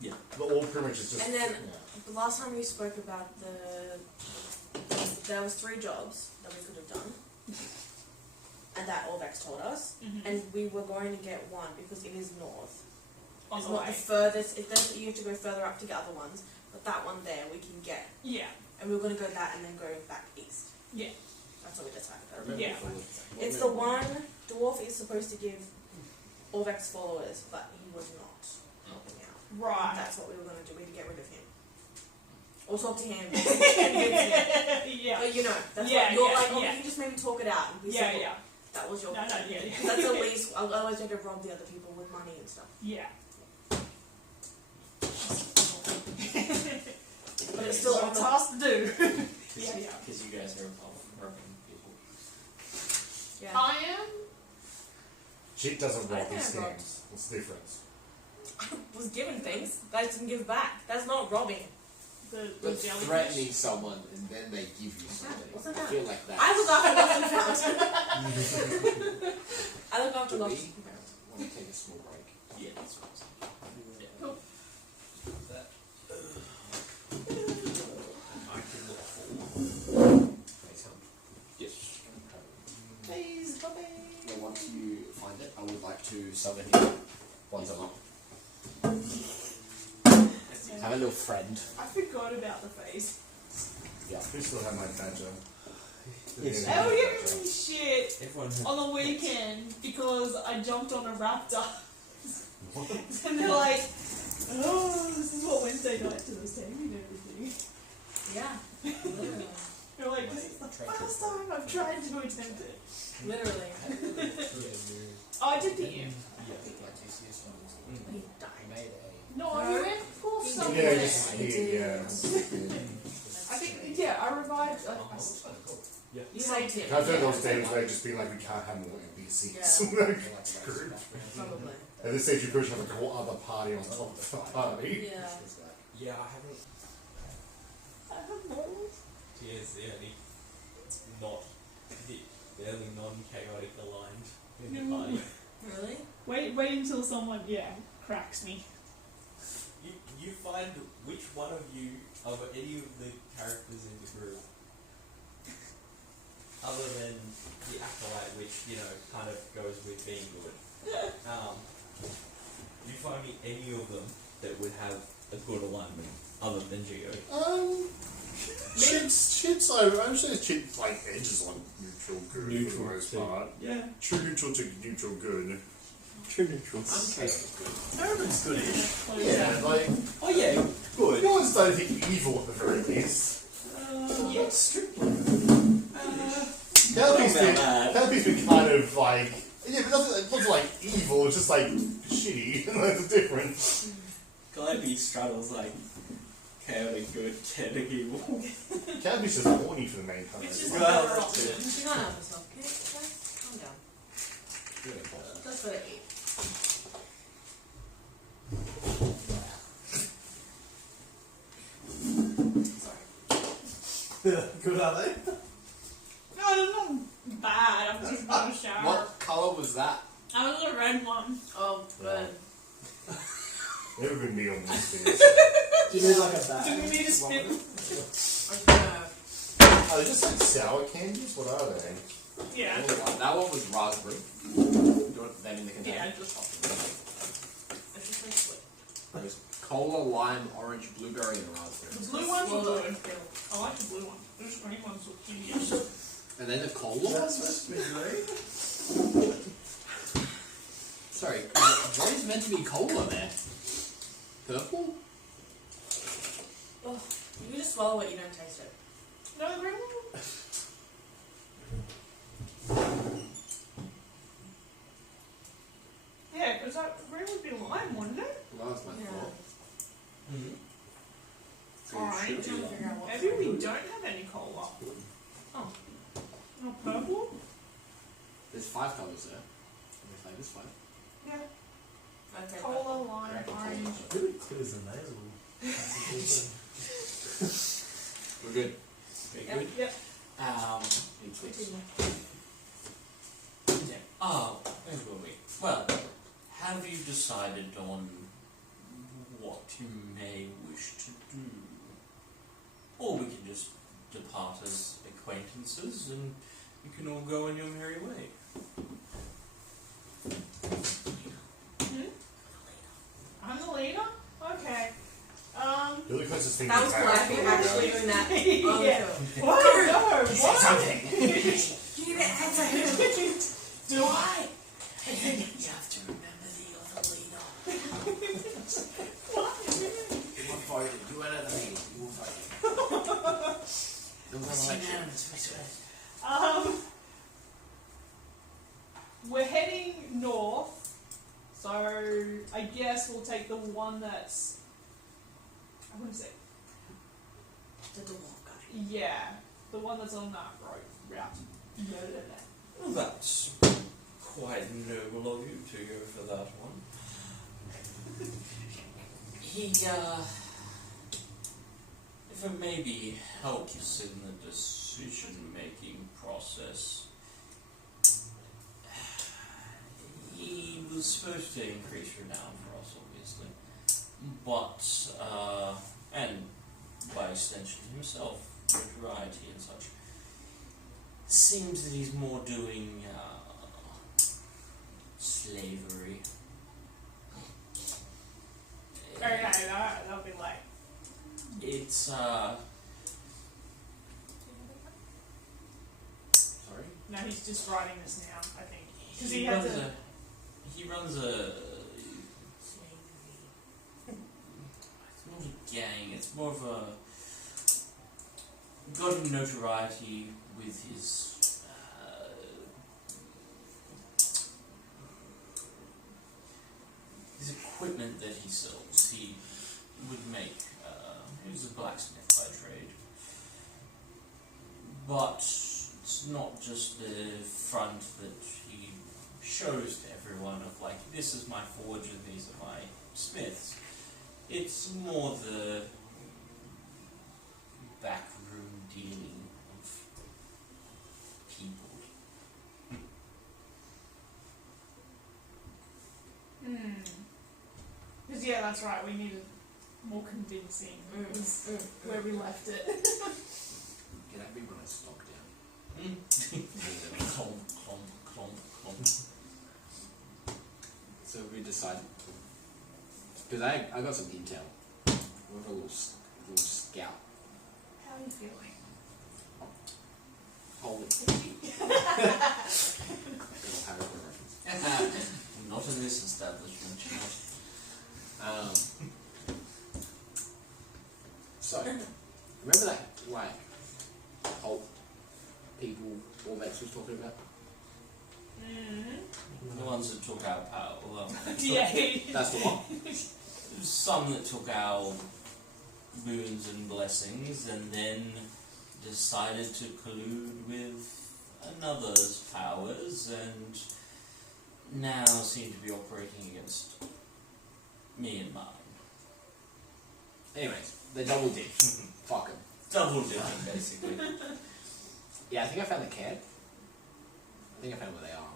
it? But all pretty much is just. And then- yeah. The last time we spoke about there was 3 jobs that we could have done. And that Orvex told us. Mm-hmm. And we were going to get one because it is north. On It's the not the way. furthest. It does. You have to go further up to get other ones, but that one there we can get, Yeah. and we were going to go that and then go back east. Yeah. That's what we decided. I I remember. remember Yeah. fully. It's the one dwarf is supposed to give Orvex followers, but he was not helping out. Right. That's what we were going to do. We had to get rid of him. Or talk to him. Convince him. Yeah. But you know, that's Yeah, what you're yeah, like, oh, yeah. you can just maybe talk it out and be Yeah, simple. yeah. That was your No, yeah. That's the least, otherwise you have to rob the other people with money and stuff. Yeah. But it's still what on it's the... hard to do. Because Yeah. you guys are involved in robbing people. Yeah. I am. Cheat doesn't I rob think his I robbed. schemes. What's the difference? I was given things that I didn't give back. That's not robbing. The But jellyfish. threatening someone and then they give you something. Wasn't I that- feel like that. I look after lost and found. I look after Do we lost and found. want to take a small break? Yeah, that's what yeah. Cool. That. I can look forward. Yes. Please, puppy. Well, once you find it, I would like to summon him once a month. Have a little friend. I forgot about the face. Yeah. We still have my badger. Yes. I would give me shit Everyone has on the weekend because I jumped on a raptor. And they're like, oh, this is what Wednesday nights are saying and everything. Yeah. Literally. They're like, this is the first time I've tried to attempt it. Literally. Oh, I did the you. He died. No, you went for He did. somewhere. Yeah, just He he, did. yeah. I think, yeah, I revived. You saved him. I've heard those days where just be like, we can't have more NPCs. Screwed. Probably. At this stage, you push have a whole other party on top of the party. Yeah. Yeah, I haven't. Tears the only not the only non-chaotic aligned in the party. Really? Wait until someone, cracks me. You find which one of you, of any of the characters in the group, other than the acolyte, which kind of goes with being good. You find me any of them that would have a good alignment other than Geo. Chit's, I'm sure Chit like edges on neutral good for Neutral the most too. part. Yeah. True neutral to neutral good. True neutral. Everyone's goodish. Yeah. Yeah, like, Oh yeah, good. no one's done anything evil at the very least. Yes, strictly. Penelope's been kind of like, yeah, but nothing like evil, it's just like shitty. That's the difference. Calliope straddles like chaotic good, chaotic evil. Penelope's just horny for the main It's time. just Well, another that's option. She can't help herself. Okay, guys, calm down. Let's go to 8. Good, are they? No, it's not bad. I'm just going to shower. What colour was that? I was a red one. Oh, good. Never been me on these things. Do you need like a bag? Do we need a spin? Are they just like sour candies? What are they? Yeah. That one was raspberry. Do you want them in the container? Yeah, just It's just like sweet. There's cola, lime, orange, blueberry, and raspberry. the blue ones were Well, good. I like the blue one. Those green ones look hideous. And then the cola That's ones? supposed to be great. Sorry, what is meant to be cola there? Purple? Oh, you can just swallow it, you don't taste it. No, the green one? Yeah, because that green would be lime, wouldn't it? Well, that was my Yeah. thought. Alright. I'm trying to figure out what. Maybe we don't have any cola. Oh. No purple? There's 5 colours there. How many flavours? 5? Yeah. Okay, Cola, lime, Crack and orange. It really clears the nasal. We're good. Very Yep. good. Yep. Need sweets. Yeah. Oh, where were we? Well, have you decided on what you may wish to do? Or we can just depart as acquaintances and you can all go on your merry way. I'm the leader? Okay. You're the closest thing That to was that. cool. Actually doing that. Yeah. Oh, Whoa, no, what? Something! Give it answer him. Do I? You have to remember that you're the leader. You won't fight it. Do it at the meeting. You won't fight it. We're heading north, so I guess we'll take the one that's. I wouldn't say. The dwarf guy. Yeah, the one that's on that route. Well, that's quite noble of you to go for that one. If it maybe helps in the decision-making process, he was supposed to increase renown for us, obviously, but, and by extension himself, notoriety and such. Seems that he's more doing, slavery. Okay, that'll be like. It's, Sorry? No, he's just writing this now, I think. Because he had runs to. he runs a, it's not a gang, it's more of a, got him notoriety with his, his equipment that he sells. He would make, he was a blacksmith by trade. But it's not just the front that he shows to everyone of like, this is my forge and these are my smiths. It's more the backroom dealing of people. Because yeah, that's right. We needed more convincing. Was where we left it. Can that be when I stop down? Clomp, clomp, clomp, clomp. So we decided, because I got some intel. We have a little scout. How are you feeling? Holy little Harry Potter reference. Not in this establishment. So, remember that, like, cult people all Weds was talking about? The ones that took our power. Well, Yeah. That's the one. some that took our boons and blessings and then decided to collude with another's powers and now seem to be operating against me and mine. Anyways, they double dip. Fuck 'em. Double dipping, basically. Yeah, I think I found the camp. I think I found where they are.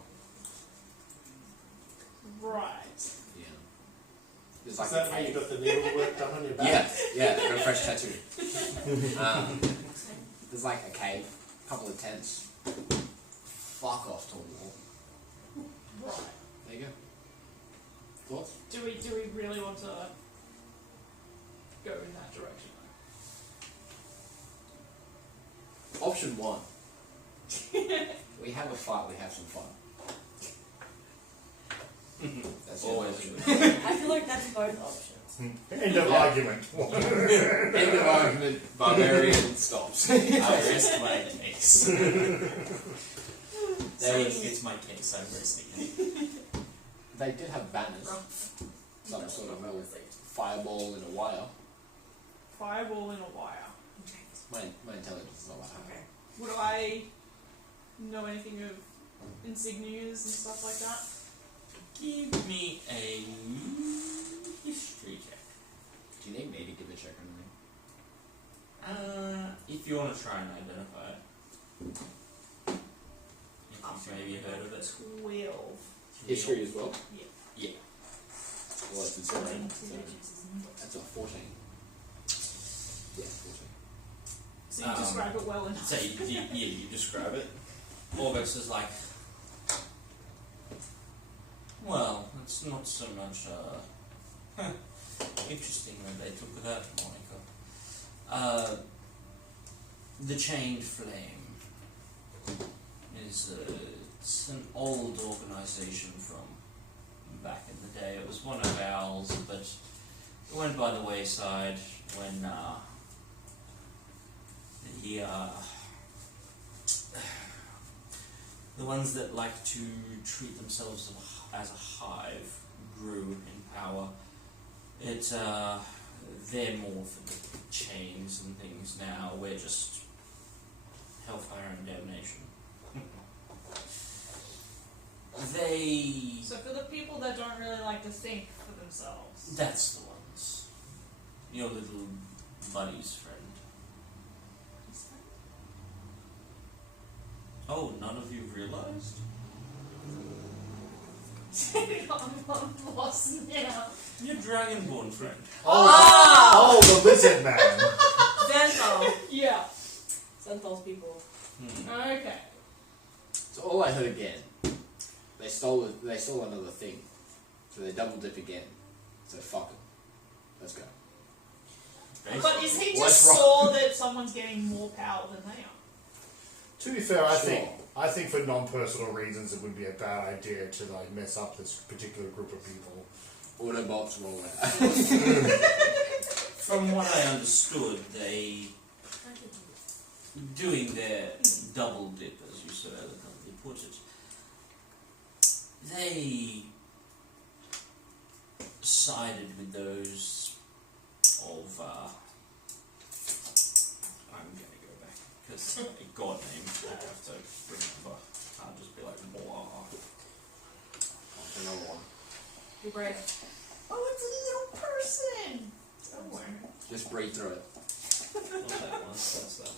Right. Yeah. There's Is like that a how you cave. got the needle work done on your back? Yeah, got a fresh tattoo. There's like a cave, a couple of tents. Fuck off to a wall. Right. There you go. Thoughts? Do we really want to go in that direction? Option one. We have a fight, we have some fun. That's Always always good. I feel like that's both options. End of argument. End of argument, barbarian stops. I rest my case. There was, It's my case, I'm resting it. they did have banners. Some sort of little fireball in a wire. Fireball in a wire. My intelligence is not that high. Okay. Would I know anything of insignias and stuff like that? Give me a history check. Do you need me to give a check or anything? If you want to try and identify it. If you've maybe heard of it. 12. History as well? Yeah. Well, it's in 17. So that's a 14. Yeah, 14. So you describe it well enough. So you describe it. August is like, well, it's not so much interesting when they took that, Monica. The Chained Flame is it's an old organisation from back in the day. It was one of ours, but it went by the wayside when the ones that like to treat themselves as a hive grew in power. They're more for the chains and things now. We're just hellfire and damnation. So for the people that don't really like to think for themselves. That's the ones. Your little buddy's friend. Oh, none of you realised? I'm lost now. Your dragonborn friend. Oh, the lizard man. Zenthal. Yeah. Zenthal's people. Okay. So all I heard again, they stole another thing, so they double dip again. So fuck it, let's go. But is he What's just wrong? saw that someone's getting more power than they are? To be fair, Sure. I think for non-personal reasons it would be a bad idea to like mess up this particular group of people. Autobots roll out. From what I understood, they doing their double dip, as you so eloquently put it, they sided with those of I'm gonna go back because a god name I have to remember. Can't just be like blah. Another one. Be brave. Oh, it's a little person! Somewhere. Just breathe through it. Not that one. That's that one.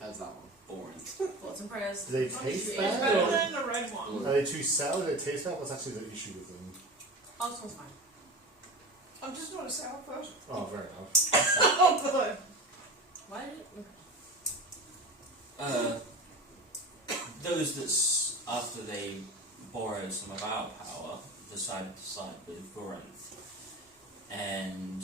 How's that one? Boring. Thoughts and prayers. Do they It's taste better bad? Or than the red one. are they too sour? Do they taste bad? What's actually the issue with them? Oh, this one's fine. I'm just not a sour person. Oh, fair enough. Oh, good. Why did it? Those that after they borrowed some of our power, decided to side with Gorenth, and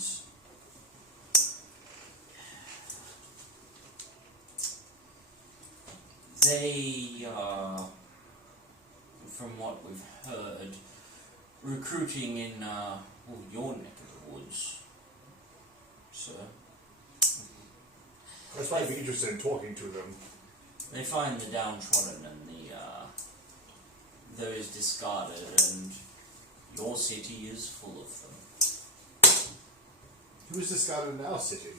they are, from what we've heard, recruiting in your neck of the woods, sir. That's why I'd be interested in talking to them. They find the downtrodden and those discarded, and your city is full of them. Who is discarded in our city?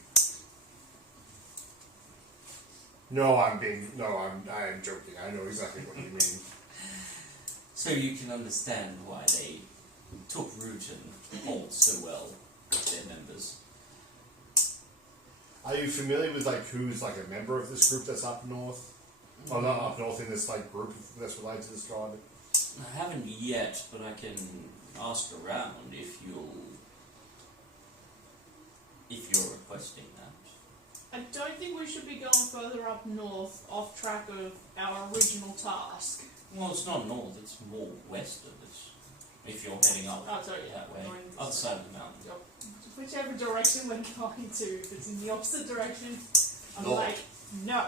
No, I am joking. I know exactly what you mean. So you can understand why they took root and hold so well with their members. Are you familiar with like who's like a member of this group that's up north? Well, not up north in this like group that's related to this god. I haven't yet, but I can ask around if you're requesting that. I don't think we should be going further up north off track of our original task. Well, it's not north; it's more west of it. If you're heading up Oh, sorry, yeah. that way, Going this other way. side of the mountain. Yep. Whichever direction we're going to, if it's in the opposite direction, I'm North. like, no.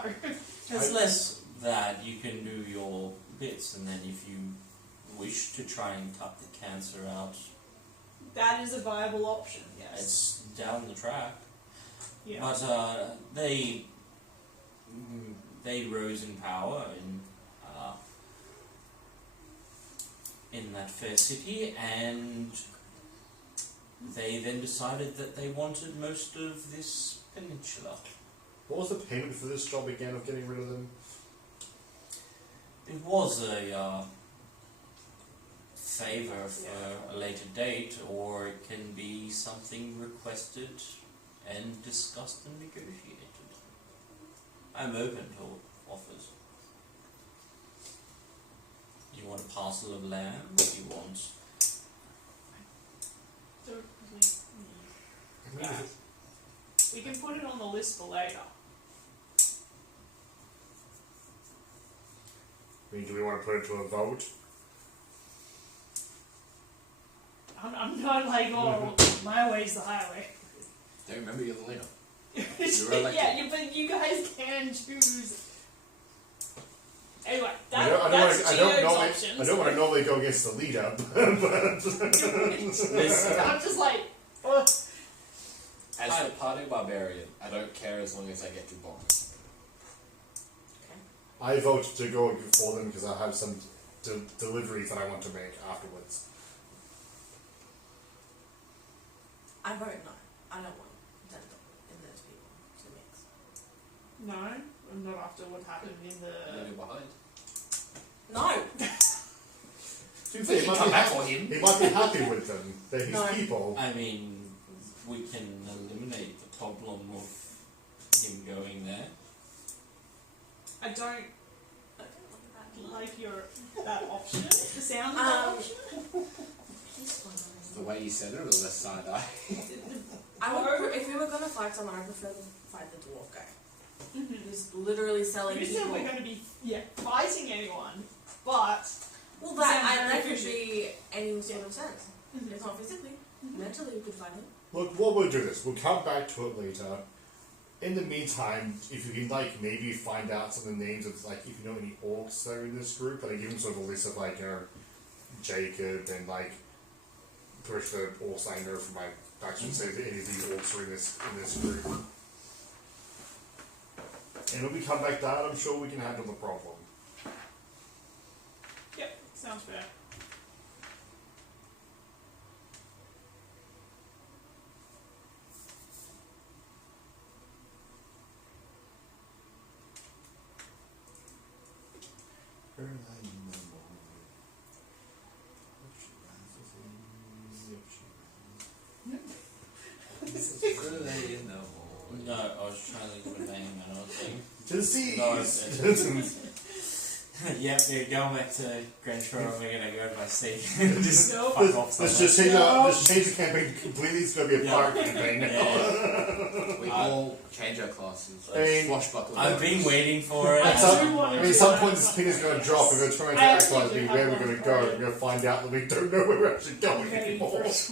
Unless that you can do your bits, and then if you wish to try and cut the cancer out, That is a viable option, yes. it's down the track. Yeah. But they rose in power in that fair city, and they then decided that they wanted most of this peninsula. What was the payment for this job again of getting rid of them? It was a favour for a later date, or it can be something requested and discussed and negotiated. I'm open to offers. You want a parcel of land? You want... So we can put it on the list for later. I mean, do we want to put it to a vote? I'm not like, oh, my way's the highway. Don't remember you're the leader. Yeah, but you guys can choose. Anyway, I don't that's normally- Geo's options. I don't want to normally go against the leader, but I'm just like, oh. As the party barbarian, I don't care as long as I get to bonus. I vote to go for them because I have some deliveries that I want to make afterwards. I vote no. I don't want Dental in those people to mix. No, not after what happened in Leave the. it behind. No! To be fair, he might be happy. He might be happy with them. They're his No. people. I mean, we can eliminate the problem of him going there. I don't I don't like like your that option. The sound of Um, that option. The way you said it, or the side eye. I would, if we were gonna fight someone, I prefer to fight the dwarf guy. Who's literally selling You said people. we're going to be fighting anyone, but Well, Sounds that very could fishy. be any sort of sense. It's not physically. Mentally, we could fight him. Look, what we'll do this. We'll come back to it later. In the meantime, if you can, like, maybe find out some of the names of, like, if you know any orcs that are in this group, like, give them sort of a list of, like, Jacob and, like, push the orcs I know from my faction, say that any of these orcs are in this group. And when we come back down, I'm sure we can handle the problem. yep, sounds fair. Early in the morning. No, I was trying to think of a name and I was like, To the seas! no, it's yep, we're going back to Grand Shore and we're gonna go by sea. Just Nope. fuck off Let's somewhere. just change the campaign completely. It's going to be a pirate campaign now. Yeah. We all change our classes. I mean, Swashbuckler. I've been waiting for it. At I some, do want I to mean, at do some that. point this pin is going to drop. We're going to try and I act actually like do where have we're one going to for go. you. We're going to find out that we don't know where we're actually going Ready anymore. for it.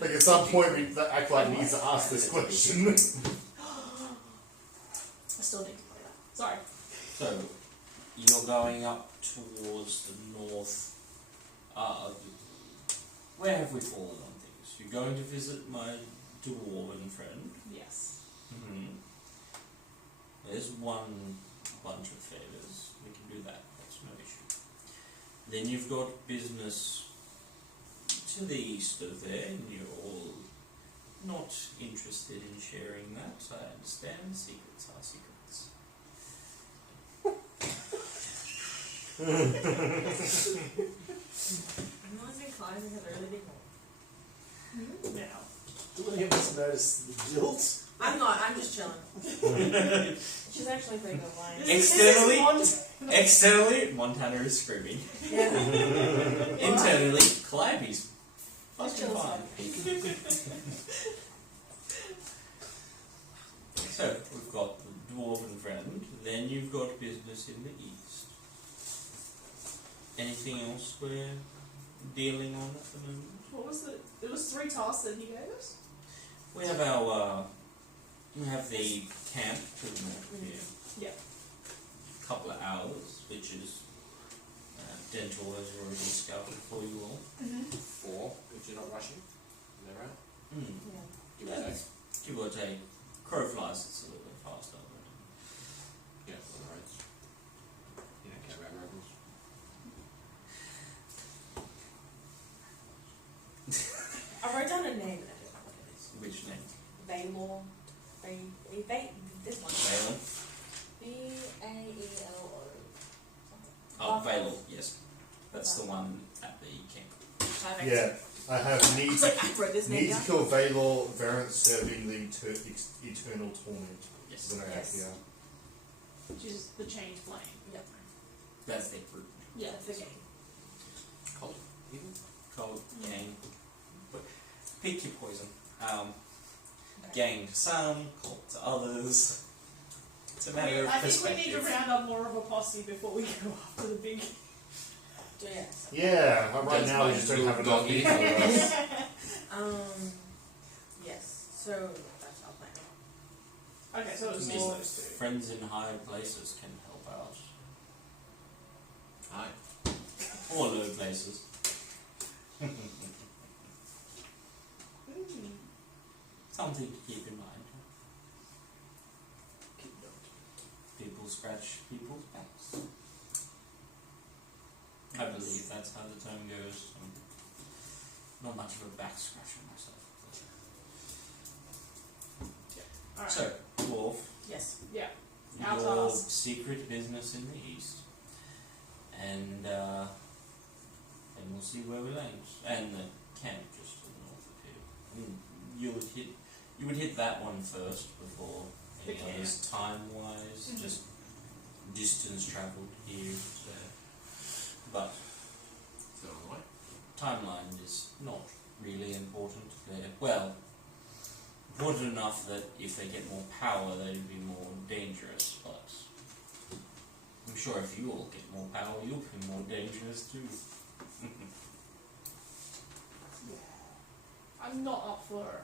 Like at some point, the acolyte needs to ask this question. I still need to play that. Sorry. So, you're going up towards the north. Where have we fallen on things? You're going to visit my dwarven friend. Yes. There's one bunch of favours. We can do that. That's no issue. Then you've got business to the east of there, and you're all not interested in sharing that. I understand. Secrets are secrets. I'm not even inclined to have early big home. Now. Do any of us notice the guilt? I'm not, I'm just chilling. She's actually pretty good wine. Externally, externally, Montana is screaming. Yeah. Internally, Calliope's Let's fucking chill fine. So, we've got the dwarven friend, then you've got business in the east. Anything else we're dealing on at the moment? What was it? It was 3 tasks that he gave us? We have our, we have the camp to the north of here. Yeah. Couple of hours, which is, Dental has already scouted for you all. 4, if you're not rushing. Is that right? Yeah. Give or take. Give or take. Crow flies, it's a little bit faster. Yeah, on the roads. You don't care about rebels. I wrote down a name and I don't know what it is. Which name? Baylor. This one. Valen? B-A-E-L-O. Oh, Valor, yes. That's the one at the camp. Perfect. Yeah, I have I need was like, I wrote this name need down. to kill Valor, variant serving the eternal torment. Yes. Is what I have Yes. here. Which is the chained flame. Yep. That's their group. Yeah. That's the game. Cold. Even? Cold, gang. But pick your poison. Okay. Gang to some, cold to others. It's a matter of I think we need to perspective. round up more of a posse before we go after the big. So yes. Yeah, right That's now we my just don't have dog enough eating. people with us. Yes. So that's our plan. Okay, so it's Means all those friends in higher places can help out. Aye. Or low places. Something to keep in mind. People's scratch people's backs. I believe that's how the term goes. I'm not much of a back scratcher myself. Alright. So, dwarf, Yes. Yeah. Our your task. secret business in the east, and we'll see where we land. And the camp just to the north of here. And you would hit that one first before any The camp. others, time-wise, Mhm. just distance travelled here. So. But So what? timeline is not really important there. Well, important enough that if they get more power, they'd be more dangerous, but I'm sure if you all get more power, you'll be more dangerous too. I'm not up for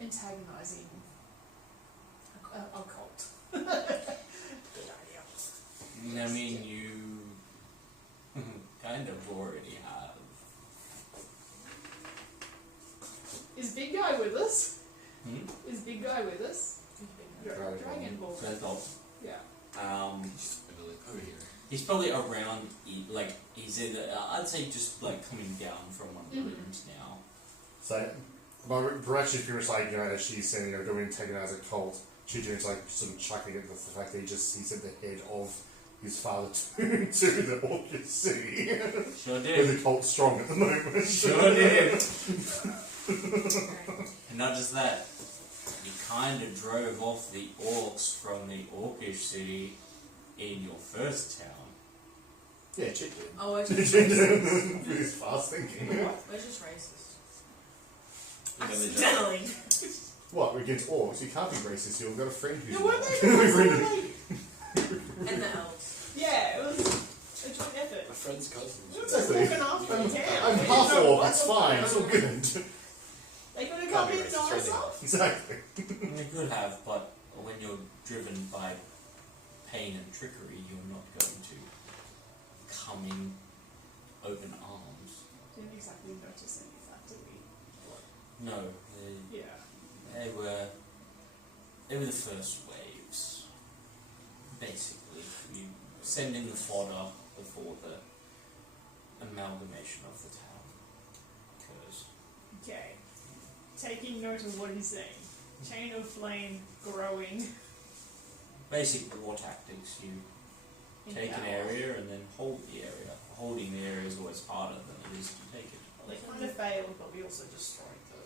antagonizing a cult. Good idea. I mean, you kind of already have. Is Big Guy with us? Hmm? Is Big Guy with us? Dragon Ball. Dreadnought. Yeah. Over here. He's probably around, like, he's in, I'd say just, like, coming down from one of the Mhm. rooms now. So, my direction is pretty much like, you know, as she's saying, you know, doing taken as a cult, Chiju's like sort of chuckling at the fact that he's at the head of his father to the Orchid City. Sure Where did. the cult's strong at the moment. Sure did. And not just that, you kind of drove off the orcs from the Orcish City in your first town. Yeah, Chip did. Oh, we're just racist. He's fast thinking. We're just racist. You know, the Accidentally. What, against orcs? You can't be racist, you've got a friend who's Yeah, weren't not. they the ones that were like- And the elves. Yeah, it was a joint effort. My friend's cousin. We were just Exactly. walking after the town. I'm We half didn't know orc, what it's was fine, going it's all on. good. They could have Can't come be in racist, nice right? up. Exactly. You could have, but when you're driven by pain and trickery, you're not going to come in open arms. Didn't exactly notice any of that, did we? No, Yeah. they were the first waves. Basically, you send in the fodder before the amalgamation of the town. Because Okay. Taking note of what he's saying. Chain of flame growing. basic war tactics, you in take an power. area and then hold the area. Holding the area is always harder than it is to take it. Well, they kind of failed, but we also destroyed the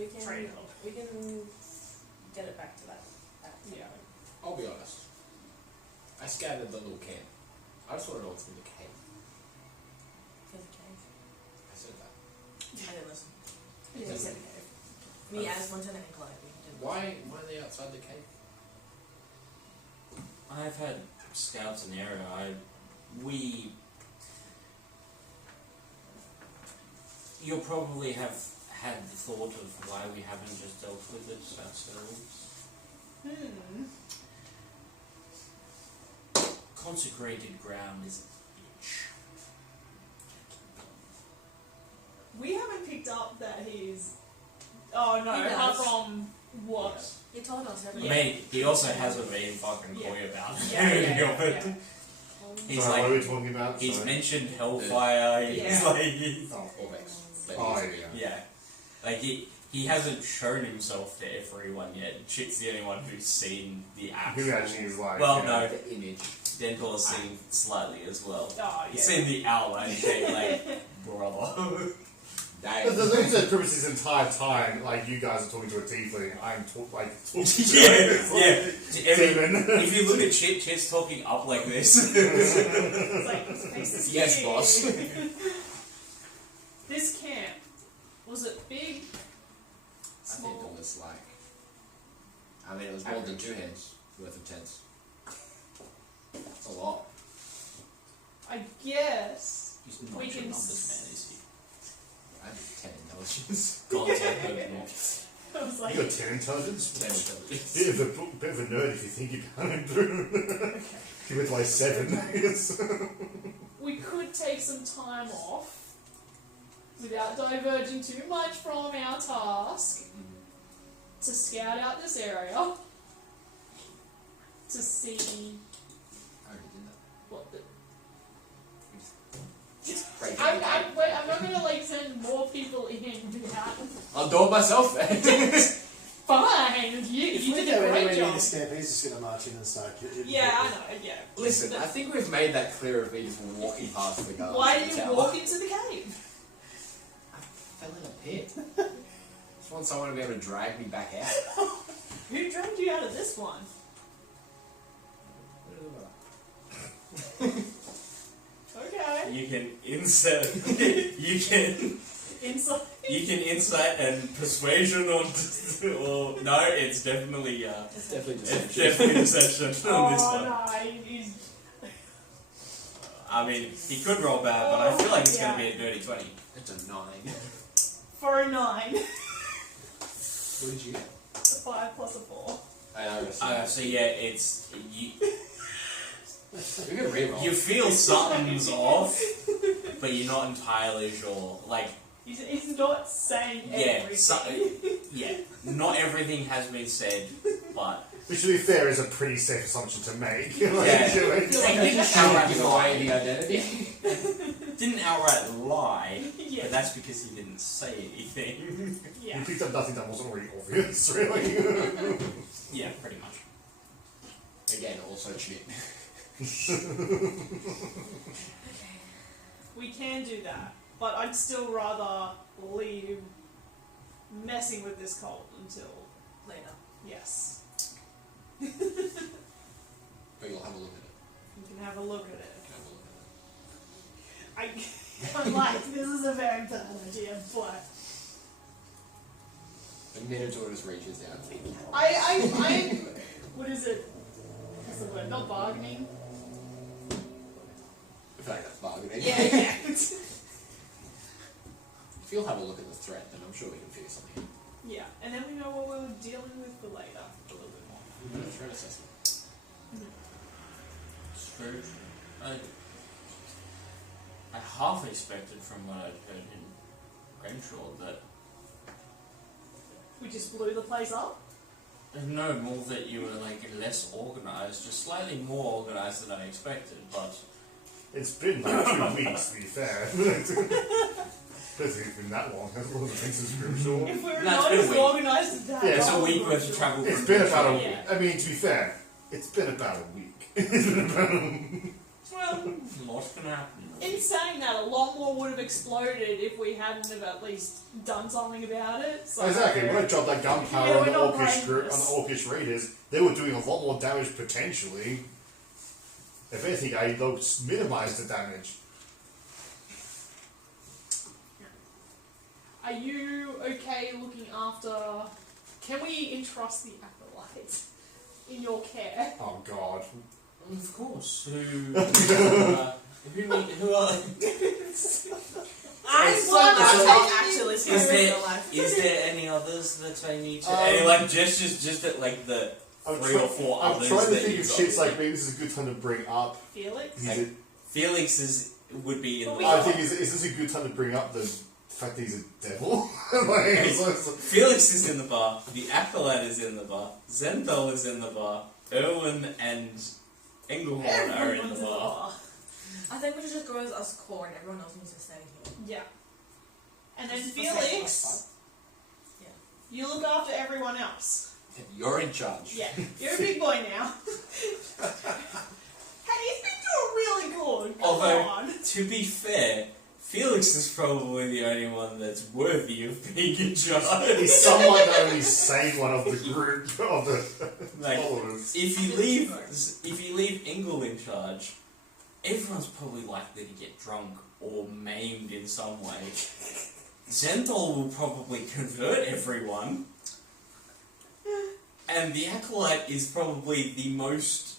We can trade hub. we can get it back to that. Yeah. I'll be honest. I scouted the little camp. I just want to know what's in the cave. There's a cave. I said that. I didn't listen. Yeah, Yeah. he said okay. Me as Lieutenant and Clyde. We didn't Why are they outside the cave? I've had scouts in the area. You'll probably have had the thought of why we haven't just dealt with it ourselves. Consecrated ground is a bitch. We haven't picked up that he's. Oh no, He apart does. from what? He told us I everything. mean, he also hasn't been fucking Yeah. coy about it. Yeah. He's Sorry, what are like, we talking about? he's Sorry. mentioned hellfire. He's Yeah. like, Oh, Orbex. Oh, yeah, like he hasn't shown himself to everyone yet. Chit's the only one who's seen the actual. Who actually is like. Well, you no, know, The image. Dentor's seen slightly as well. Oh He's yeah. seen the outline shape, like, brother. The thing that purpose this entire time, like you guys are talking to a tiefling, I'm talking yeah, to yeah. demon. If you look at Chit's talking up like this. It's like his face is Yes, big. boss. This camp, was it big? I think it was like. I mean, it was more than 2 hands worth of tents. That's a lot. I guess. He's not We your can numbers, man, is he? I have 10 intelligence. God's like, hope not. I was like, You got 10 intelligence? 10 intelligence. Bit of a nerd if you think you can. okay. He went like 7. Yes. We could take some time off without diverging too much from our task to scout out this area. to see I already did that. what the. Break it. I'm not gonna like send more people in and do that. I'll do it myself then. Fine, If you we did go a great anywhere near job. the Stampede's just going to march in and start hitting Yeah, I people. know. Yeah. Listen, I think we've made that clear of me just walking past the garden. Why did you walk into the cave? I fell in a pit. Just want someone to be able to drag me back out. Who dragged you out of this one? Okay. You can insert. you can. Inside. You can insight and persuasion or no. It's definitely It's definitely it's deception. definitely deception on this Oh one. no, he's. I mean, he could roll bad, but I feel like it's Yeah. going to be a dirty 20. It's a 9. For a 9. What did you get? A 5 plus a 4. I know. So yeah, it's you. We can reroll. You feel something's off, but you're not entirely sure. Like, He's not saying yeah, everything. yeah, not everything has been said, but Which, to be fair, is a pretty safe assumption to make. Yeah. Like, He didn't Give outright away lie. the identity. Didn't outright lie, Yeah. but that's because he didn't say anything. Yeah. You picked up nothing that wasn't already obvious, really. Yeah, pretty much. Again, also cheat. We can do that, but I'd still rather leave messing with this cult until Later. yes. But you'll have a look at it. You can have a look at it. Have a look at it. I'm like, this is a very bad idea, but The Minotaur just reaches down. I'm what is it? What's the word? Not bargaining. I feel like that's bargaining. Yeah. If you'll have a look at the threat, then I'm sure we can figure something out. Yeah, and then we know what we're dealing with for later a little bit more. Mm-hmm. Threat assessment. It's true. I half expected from what I'd heard in Grimshaw that We just blew the place up. no, more that you were like less organised, just slightly more organised than I expected, but It's been like 2 weeks, to be fair. Doesn't think it's been that long. Hasn't it? Since Grimshaw. If we were No, it's not been a as week. organised as that, Yeah, it's a long, week worth of travel It's from been about a Grimshaw. week. I mean, to be fair, it's been about a week. It's been about a Well, What's gonna happen? in saying that, a lot more would have exploded if we hadn't have at least done something about it. So Exactly. When I dropped that gunpowder Yeah, on the we're not Orcish group, on brainless. the Orcish raiders, they were doing a lot more damage potentially. If anything, I minimised the damage. Are you okay looking after? Can we entrust the acolyte in your care? Oh God. Of course. Who are? I'm So glad that's I'm how taking actually this is Is in there real life. is there any others that I need to? Um, Any like gestures just at like the I'm 3 or 4 I'm others trying to that think you've of got. shits like maybe this is a good time to bring up. Felix. He's a, Felix would be in But the. we- I think is this a good time to bring up the fact that he's a devil? Like, it's- Felix is in the bar. The acolyte is in the bar. Zenthal is in the bar. Erwin and Engelhorn are in Everyone's the bar. I think we should just go as us core and everyone else needs to stay here. Yeah. And then That's Felix, Yeah. you look after everyone else. You're in charge. Yeah, you're a big boy now. Hey, he's been doing really good. Come Although- on. To be fair, Felix is probably the only one that's worthy of being in charge. he's somewhat the only sane one of the group of the Like, followers. if you leave Engel in charge, everyone's probably likely to get drunk or maimed in some way. Zenthal will probably convert everyone. And the acolyte is probably the most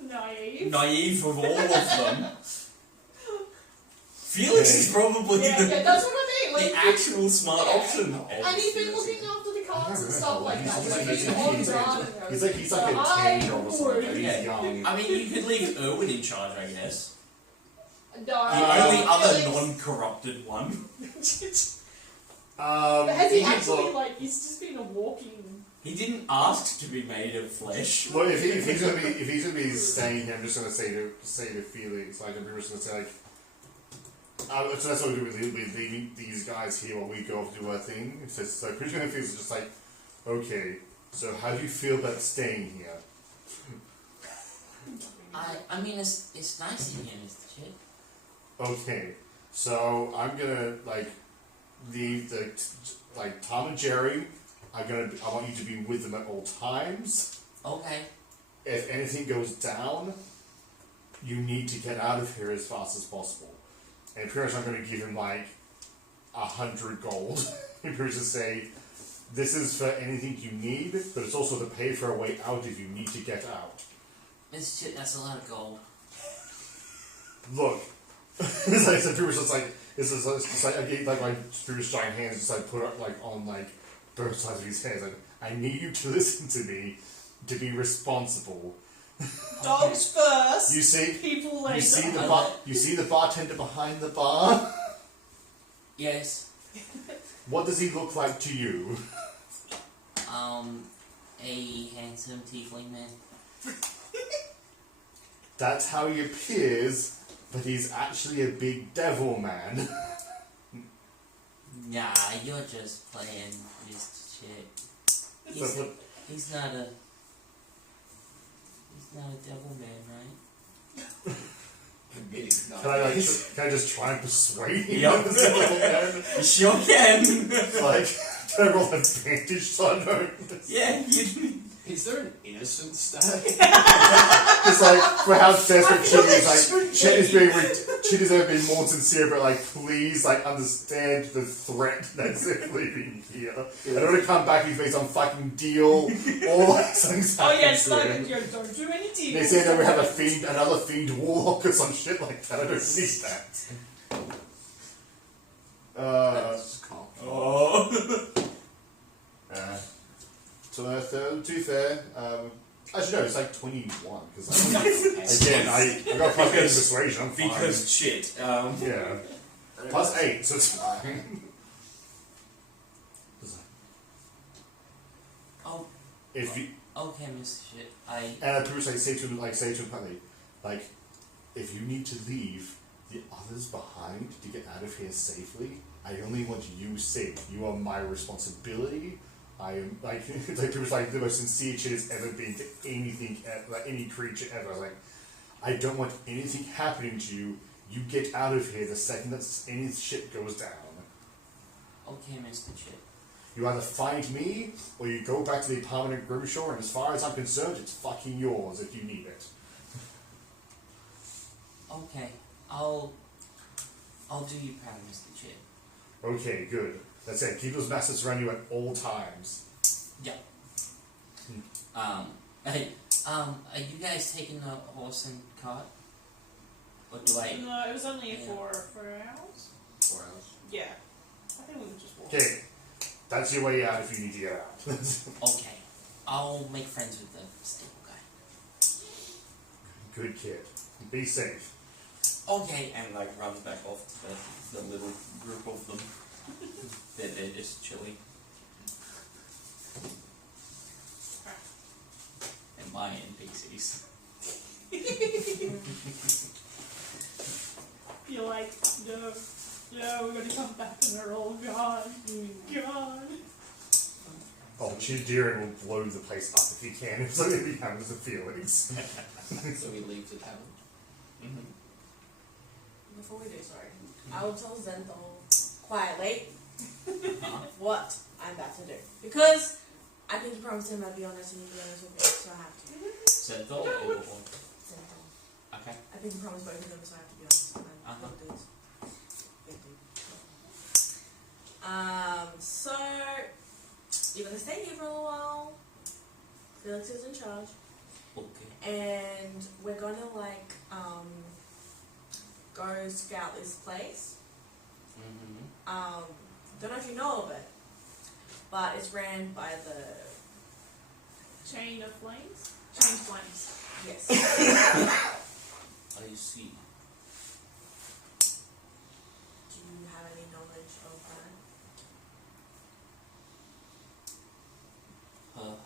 naive of all of them. Felix is probably Yeah, that's what I mean. the Like, actual smart option. and he's been looking after the cards and stuff like that. He's So like- he's on guard and He's everything. like a So I 10-year-old or something. would- He's Yeah. young. I mean, you could leave Erwin in charge, I guess. No, The only other Felix- non-corrupted one. But has he can actually look- like? He's just been a walking He didn't ask to be made of flesh. Well, if he's gonna be staying here, I'm just gonna say to Felix, like I'm just gonna say like. So that's what we do with leaving these guys here while we go off to do our thing. So pretty much Felix is just like, okay, so how do you feel about staying here? I mean, it's nice in here, Mr. Chip. Okay, so I'm gonna like leave Tom and Jerry. I want you to be with them at all times. Okay. If anything goes down, you need to get out of here as fast as possible. And pretty much I'm going to give him like 100 gold. And pretty much just say, this is for anything you need, but it's also to pay for a way out if you need to get out. Mr. Chip, that's a lot of gold. Look, it's like pretty much just like it's like I gave like my Drew's giant hands just like put up like on like both sides of his head. Like, I need you to listen to me, to be responsible. Dogs first. You see, People later. you see the bartender behind the bar. Yes. What does he look like to you? A handsome tiefling man. That's how he appears, but he's actually a big devil man. Nah, you're just playing, Mr. Chip. So, He's not a devil man, right? can I just try and persuade him? Yup. as a devil man? You sure can. Like, can I roll advantage so I know? Yeah, you. Is there an innocent stat? It's like, for how desperate Chin is, like, Chin is being more sincere, but like, please, like, understand the threat that's living here. I don't want to come back and make some fucking deal, or like something's Oh yeah, it's happened like to him. you don't do any deals. They say that we have another fiend warlock or some shit like that. I don't need that. That's calm. Oh. So to be fair, actually no, it's like 21 because again I got plus 8 persuasion. I'm fine. Because shit. Yeah, plus 8, so it's fine. Oh, If you okay, Mr. Chip. and I pretty much say to him plainly, like if you need to leave the others behind to get out of here safely, I only want you safe. You are my responsibility. I am like it's like pretty much like the most sincere shit has ever been to anything, like any creature ever. I was like, I don't want anything happening to you. You get out of here the second that any shit goes down. Okay, Mr. Chip. You either find me or you go back to the apartment at Grimshaw. And as far as I'm concerned, it's fucking yours if you need it. Okay, I'll do you proud, Mr. Chip. Okay, good. That's it. Keep those masters around you at all times. Yeah. Hey, are you guys taking the horse and cart? Or do I? No, it was only Yeah. for hours. 4 hours. Yeah, I think we would just walk. Okay, that's your way out if you need to get out. Okay, I'll make friends with the stable guy. Good kid. Be safe. Okay. And like runs back off to the little group of them. They're just chilling. And my NPCs. You're like, no, we're gonna come back and they're all gone. Gone. Oh, Deering will blow the place up if he can, if something happens to Felix. So we leave the tavern. Mm-hmm. Before we do, sorry, I will tell Zenthal quietly what I'm about to do. Because I think you promised him I'd be honest and he'd be honest with me, so I have to. Senthol or Zenthal. okay. I think you promised both of them, so I have to be honest. Big dudes. Big dude. So, you're gonna stay here for a little while. Felix is in charge. Okay. And we're gonna go scout this place. Mm-hmm. Don't know if you know of it, but it's ran by the Chain of flames? Chain flames. yes. I see. Do you have any knowledge of that?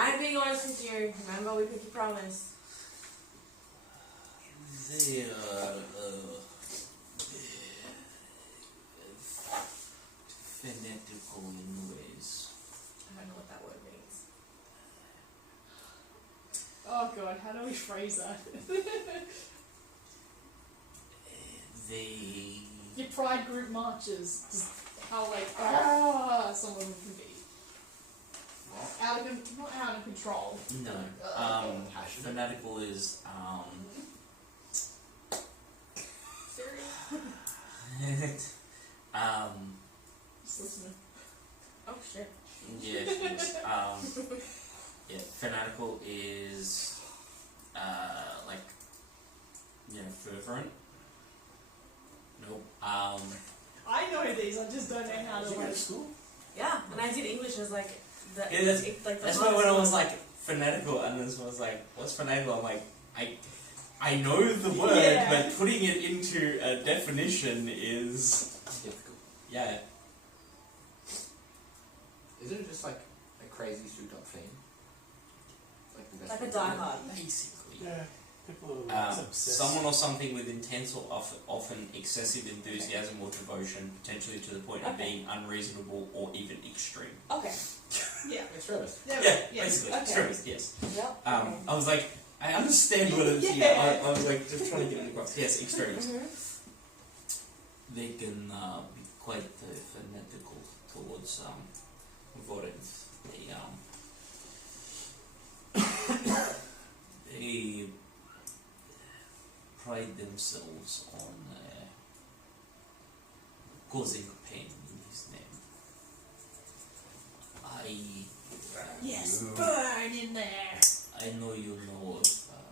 I'm being honest with you. Remember, we pinky promise. They are fanatical in ways. I don't know what that word means. Oh god, how do we phrase that? They Your pride group marches. Just how someone can be. Not out of control. no. Fanatical is Just listening. Oh shit. yeah, yeah. Fanatical is like fervent. Nope. I know these, I just don't know how to like. school? Yeah, and I did English as like the Yeah, that's- like the That's why when I was like fanatical, and this was like, "What's fanatical?" I'm like, I know the word, Yeah. but putting it into a definition is Difficult. yeah. Isn't it just like a crazy souped up thing? Like the best like a way to Die Hard. Basically. Yeah. People are obsessed. Someone or something with intense or often excessive enthusiasm or devotion, potentially to the point of Okay. being unreasonable or even extreme. Okay. Yeah. Extremist. Yeah, Basically, okay. extremist, yes. Yep. I was like, I understand what it's, Yeah. I was like, just trying to get it across. Yes, extremist. They can be quite fanatical towards Vorens. They pride themselves on causing pain in his name. Yes, burn in there. I know you know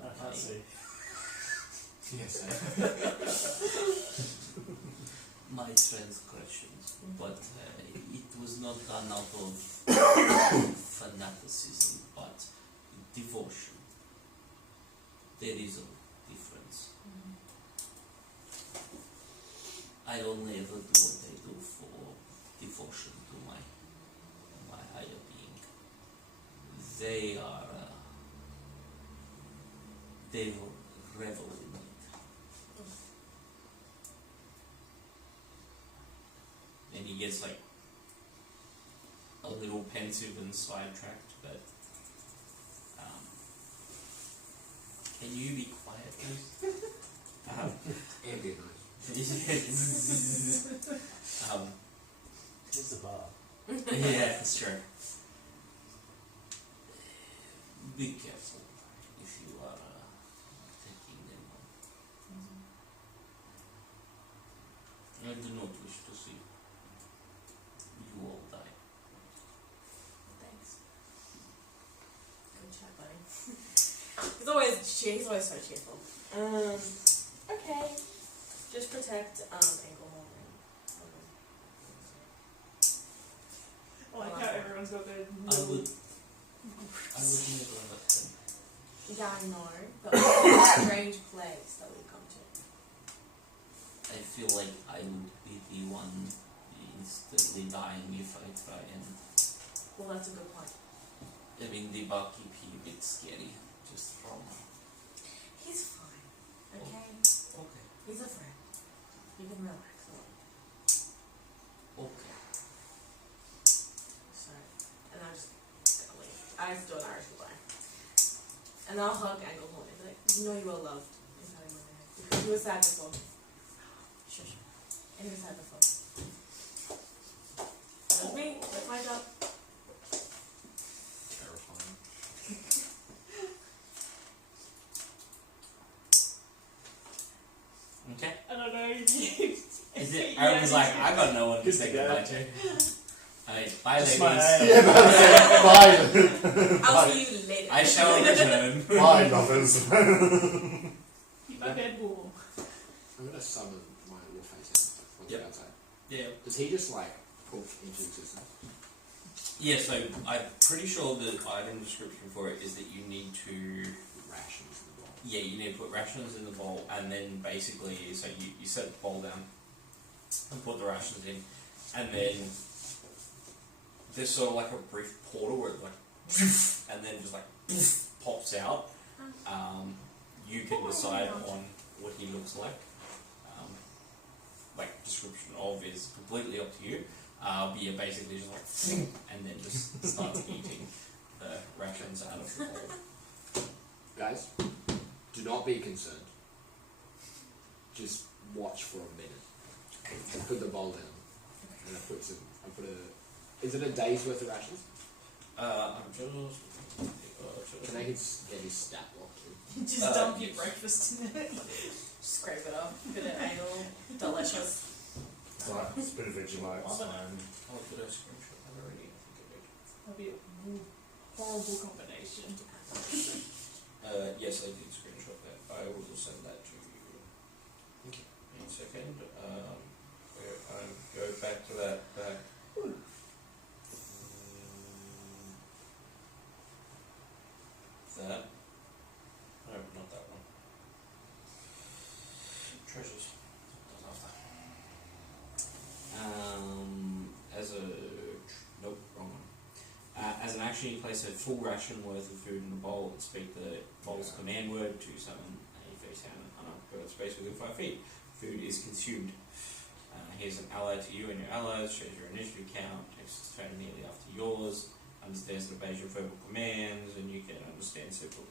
I can't see. Yes. my transgressions, but it was not done out of fanaticism, but devotion. There is a difference. I only ever do what I do for devotion to my higher being. They are they revel in it. And he gets like a little pensive and sidetracked, but can you be quiet, please? Ambient noise. Here's the bar. Yeah, that's true. Be careful if you are taking them on. I do not wish to see you all die. Thanks. Good chat, buddy. He's always so cheerful. Okay. Just protect Anglehorn. I like how everyone's got their I little. would never let them. Yeah, I know, but it's a strange place that we come to. I feel like I would be the one instantly dying if I try and. Well, that's a good point. I mean, the barkeep he a bit scary, just from. He's fine. Okay? Okay. He's a friend. You can relax a little. Okay. Sorry. And I'm just gonna leave. I have to do an Irish goodbye. And I'll hug Anglehorn and be like, you know you are loved. Inside my head. Because you were sad before. Shush. And you were sad before. That's me. That's my job. Terrifying. Okay. I don't know. Is it? I was like, I got no one to Good say to go. goodbye to. Bye, Just ladies. my Yeah, that's it. Bye. I'll see you later. I shall return. Bye, lovers. Keep my bed warm. I'm gonna summon my Warface once Yep. you're outside. Yeah. Does he just like poof into existence? Yeah, so I'm pretty sure the item description for it is that you need to. Rations in the bowl. Yeah, you need to put rations in the bowl, and then basically, so you set the bowl down and put the rations in, and then there's sort of like a brief portal where it like, and then decide on what he looks like. Description of is completely up to you. But you're basically just like, and then just starts eating the rations out of the bowl. Guys, do not be concerned. Just watch for a minute. Put the bowl down. And I put a... Is it a day's worth of rations? I'm just... Can I get his stat block too? Just dump your yes. breakfast in it. Scrape it up. Bit of anal. Delicious. It's like a bit of Vegemite, it's fine. Oh, did I screenshot that already? I think I did. That'd be a horrible combination. Yes, I did screenshot that. I will send that to you in a second. Go back to that back. That. No, not that one. Treasures. Nope, wrong one. As an action, you place a full ration worth of food in a bowl and speak the bowl's command word to summon a face down and unopened space within 5 feet. Food is consumed. Here's an ally to you and your allies, shows your initiative count, takes its turn immediately after yours, understands and obeys your verbal commands, and you can understand simple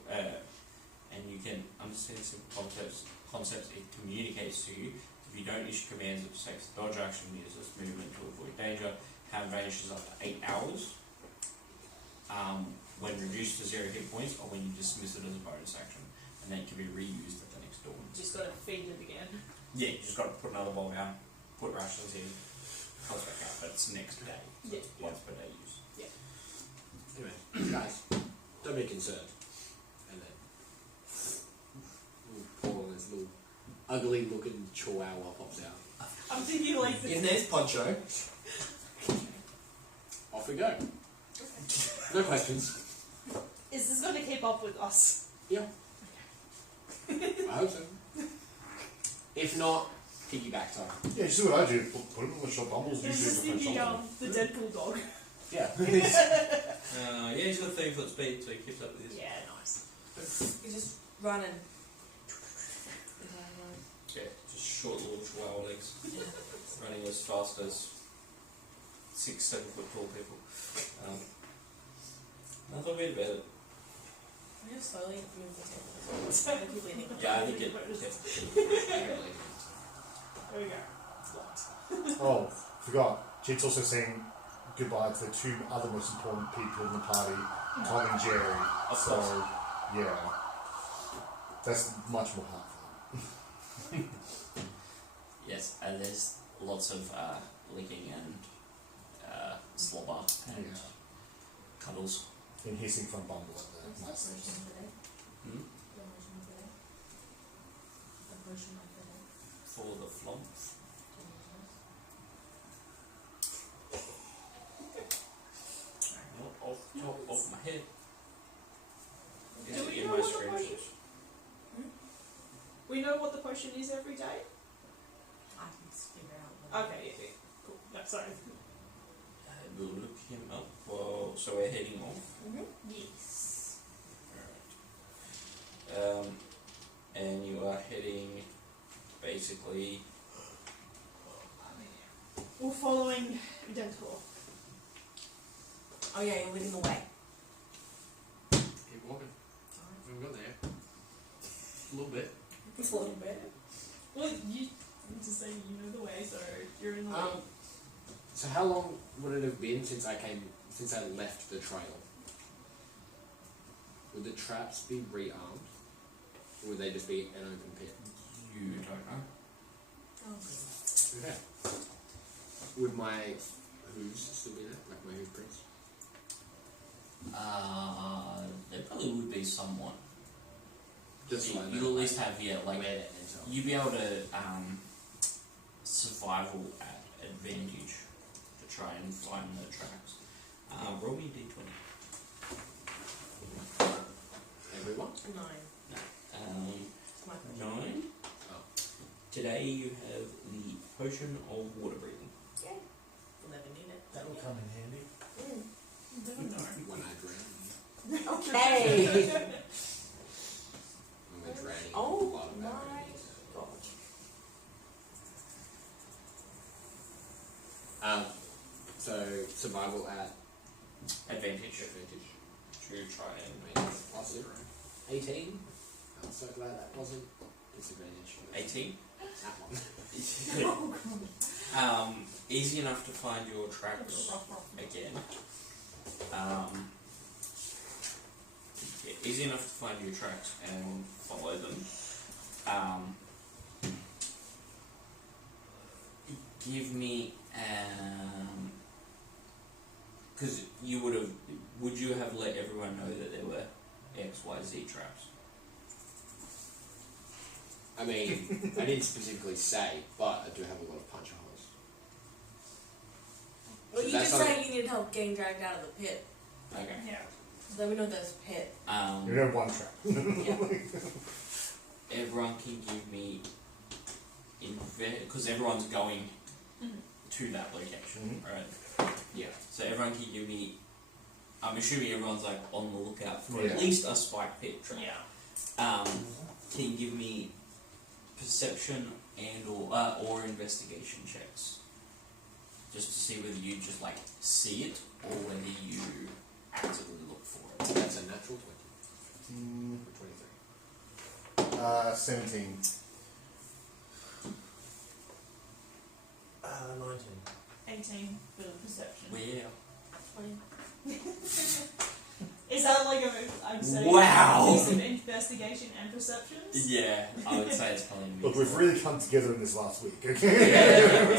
concepts it communicates to you. If you don't issue commands, it takes a dodge action, uses movement to avoid danger. Have vanishes up to 8 hours. When reduced to 0 hit points, or when you dismiss it as a bonus action, and then it can be reused at the next dawn. Just gotta feed it again. Yeah, you just got to put another bowl down, put rations in, comes back out, but it's next day. Yeah. Once per day use. Anyway, guys, don't be concerned. And then, Paul and his little ugly looking chihuahua pops out. I'm thinking like In there's Poncho. Off we go. No questions. Is this gonna keep up with us? Yeah. I hope so. If not, piggyback time. Yeah, just do what I do. Put him on the shop bumbles, Is usually this different thinking something. the Deadpool dog? Yeah. Yeah, he's got 30-foot speed, so he keeps up with this. Yeah, nice. You're just running. Yeah, just short little chihuahua legs. Running as fast as 6-7 foot tall people. Nothing weird about it. We just slowly move the table. So I keep leaning. Yeah, I think it. There we go. Oh, forgot. Jake's also saying goodbye to the 2 other most important people in the party, Tom and Jerry. Of So, course. yeah. That's much more helpful. Yes, and there's lots of licking and slobber and Yeah. cuddles. And hissing from Bumble at the What's nice the things. potion of the day? Hmm? The potion of the day? The potion of the day. For the flump. Not off the top of my head. Is Do it we in know my what the screenshots? potion? We know what the potion is every day? I can figure out. Okay, yeah. Cool. No, sorry. We'll look him up. Well, so we're heading off. Yes. Alright. And you are heading basically. We're following Dental. Oh yeah, you're leading the way. Keep walking. We've got there. A little bit. Just a little bit. Well, you just say you know the way, so you're in the way. So how long would it have been since I left the trail? Would the traps be rearmed? Or would they just be an open pit? You don't know. Oh, Okay. Would my hooves still be there? Like my hoof prints? There probably would be someone. Just so I know, You'll at least have, yeah, like, where to enter. you'd be able to survival at advantage to try and find the tracks. Roll me d20. Everyone? 9. It's my potion. 9. Oh. Today you have the potion of water breathing. Yay. We'll never need it. That'll come in handy. Don't know. When I drown. Okay. I'm a drowning Oh. Survival at Advantage. advantage. To try and Plus 18. I'm so glad that wasn't disadvantage. 18. That one. Easy enough to find your tracks again. Yeah, easy enough to find your tracks and follow them. Give me because would you have let everyone know that there were XYZ traps? I mean, I didn't specifically say, but I do have a lot of puncher holes. Well, So you that's just not- say you need help getting dragged out of the pit. Okay. Yeah. So then we know there's a pit. You have one trap. Yeah. Everyone can give me because everyone's going to that location, right? Yeah. So everyone can give me. I'm assuming everyone's like on the lookout for Yeah. at least a spike pit trap. Yeah. Can you give me perception and or investigation checks, just to see whether you just like see it or whether you actively look for it. That's a natural 20. Or 23. 17. 19. 18 for the perception. Well, 20. Is that like I'd say Wow. use of investigation and perceptions? yeah, I would say it's probably a mix. Look, we've really come together in this last week, okay?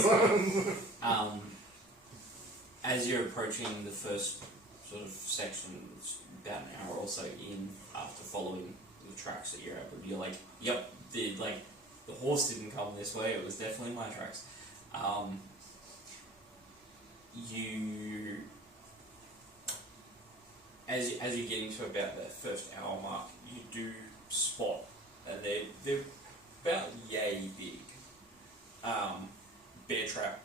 As you're approaching the first sort of section, it's about an hour or so in after following the tracks that you're at, you're like, yep, the horse didn't come this way, it was definitely my tracks. As you're getting to about that first hour mark, you do spot, and they're about yay big, bear trap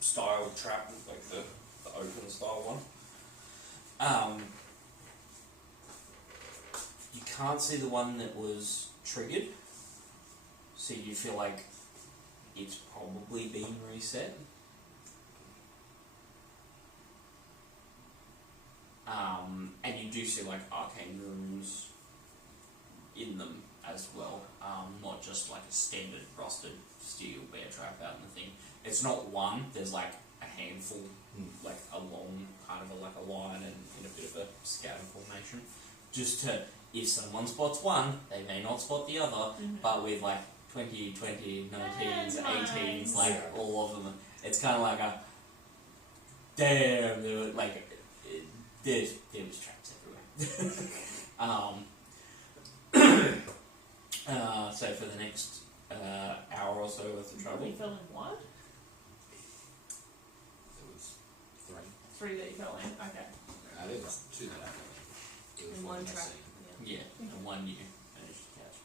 style trap, like the open style one. You can't see the one that was triggered, so you feel like it's probably been reset. And you do see like arcane runes in them as well, not just like a standard rusted steel bear trap out in the thing. It's not one, there's like a handful, like along kind of like a line and in a bit of a scatter formation, just to, if someone spots one, they may not spot the other, but with like 20, 19s, 18s, like Yeah. all of them, it's kind of like a, damn, there were like, there was traps everywhere. So for the next hour or so worth of We travel, fell in what? There was 3. 3 that you fell in. Okay. There was 2 that I got. There was And one I trap. seen. yeah, and one you managed to catch.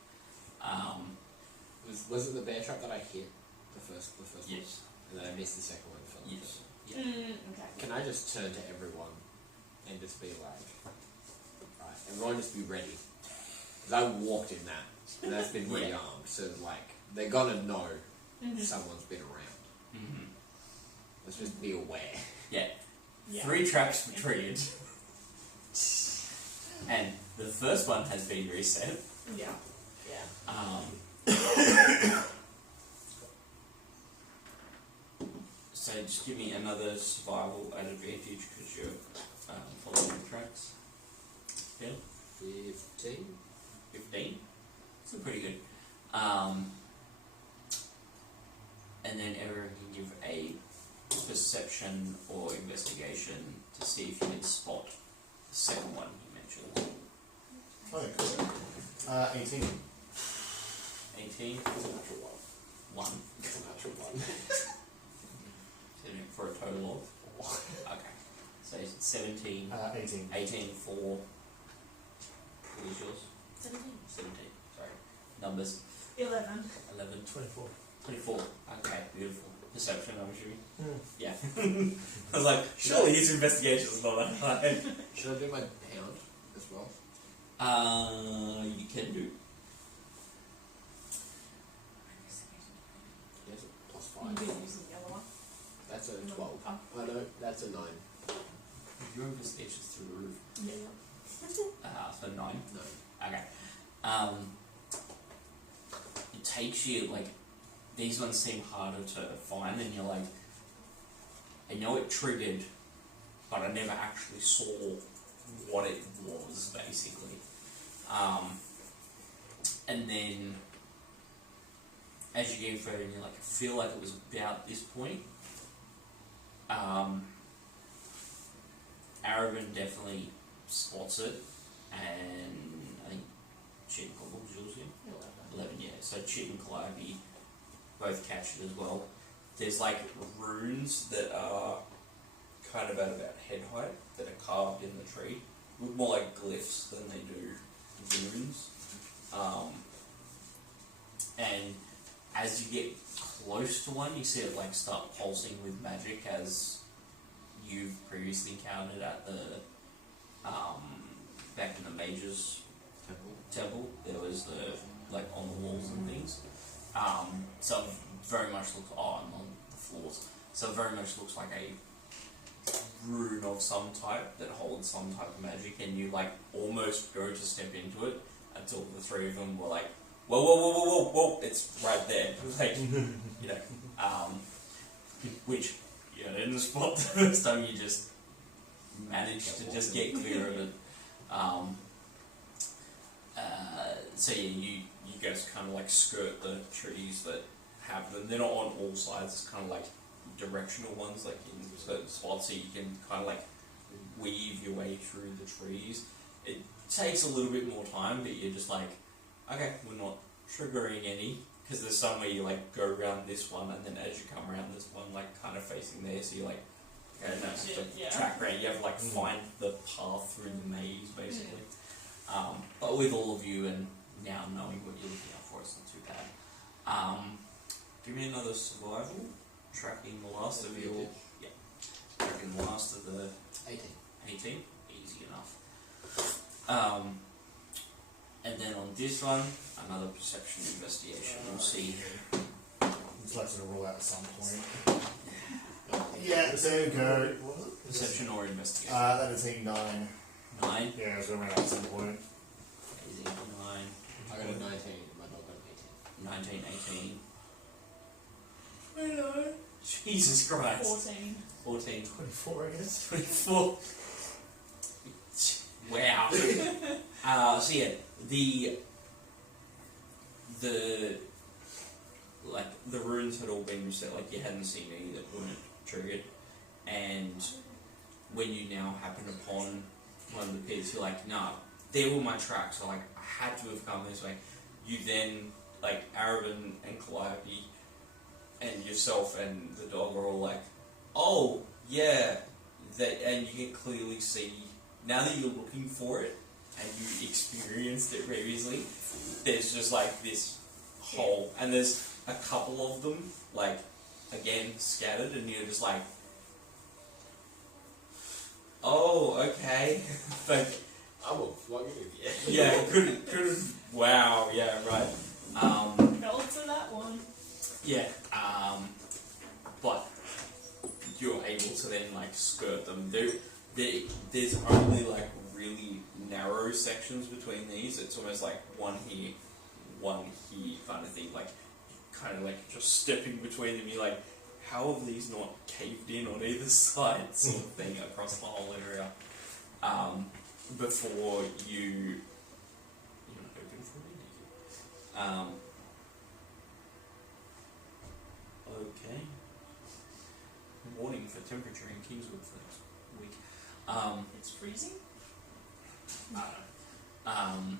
Was it the bear trap that I hit the first one? Yes, And then I missed the second one and fell in the yes. third? Okay. Can I just turn to everyone and just be like, right, everyone just be ready? Because I walked in that, and that's been Yeah. rearmed, so like, they're gonna know someone's been around. Mm-hmm. Let's just be aware. Yeah. Yeah. 3 traps were triggered, and the first one has been reset. Yeah. Yeah. So just give me another survival at advantage because you're following the tracks. Yeah, 15? 15. Still pretty good. And then everyone can give a perception or investigation to see if you can spot the second one you mentioned. Okay, cool. 18. 18. It's a natural 1. 1. It's a natural 1. For a total of? Okay. So 17. 18. 18 for. What was yours? 17. 17. Sorry. Numbers. 11. 11. 24. 24. Okay, beautiful. Perception, I'm assuming. Mm. Yeah. I was like, surely his investigation is not that high. Should I do my pound as well? You can do. Yes, plus You 5. did use the yellow one. That's a 12. I know, that's a 9. Your investigation's through the roof. Yeah. So 9. No. Okay. It takes you, like, these ones seem harder to find, and you're like, I know it triggered, but I never actually saw what it was, basically. And then, as you get further, and you're like, I feel like it was about this point. Aragon definitely spots it, and I think Chit and Cobble, Jules here? 11, yeah. So Chit and Calliope both catch it as well. There's like runes that are kind of at about head height that are carved in the tree. Look more like glyphs than they do runes. And as you get close to one, you see it like start pulsing with magic, as you've previously encountered at the back in the mage's temple. There was the like on the walls and things. So very much looks and on the floors. So it very much looks like a rune of some type that holds some type of magic, and you like almost go to step into it until the three of them were like, whoa, whoa, whoa, whoa, whoa, whoa, it's right there. Like, you know, which you didn't spot the first time, you just managed to just get clear of it. So yeah, you guys kind of like skirt the trees that have them. They're not on all sides, it's kind of like directional ones, like in certain spots, so you can kind of like weave your way through the trees. It takes a little bit more time, but you're just like, okay, we're not triggering any, because there's some where you like go around this one, and then as you come around this one, like kind of facing there, so you're like, okay, no, it's just a track around. You have to like find the path through the maze, basically. But with all of you and now knowing what you're looking out for, it's not too bad. Give me another survival, tracking the last of your, tracking the last of the 18, easy enough. And then on this one, another perception investigation. We'll see. It's likely to roll out at some point. Yeah, there you go. Perception or investigation. That is a 9. 9. Yeah, it's going to run out at some point. Easy. 9. I got a 19, my dog got an 19, 18. Hello. Jesus Christ. 14. 14. 24, I guess. 24. Wow. So yeah, the like the runes had all been reset. Like you hadn't seen any that weren't triggered, and when you now happen upon one of the pits, you're like, nah, they were my tracks. So like I had to have come this way. You then like Aravan and Calliope and yourself and the dog are all like, oh yeah, and you can clearly see now that you're looking for it and you experienced it previously. There's just like this hole, and there's a couple of them like again scattered, and you're just like, oh okay, like I will flog it with you. yeah, couldn't. Wow, yeah, right. Fell for that one. Yeah, but you're able to then like skirt them. There's only like really narrow sections between these. It's almost like one here kind of thing. Like kind of like just stepping between them. You're like, how have these not caved in on either side, sort of thing, across the whole area. Before you're not open for me. Okay. Warning for temperature in Kingswood for next week. It's freezing. I don't know.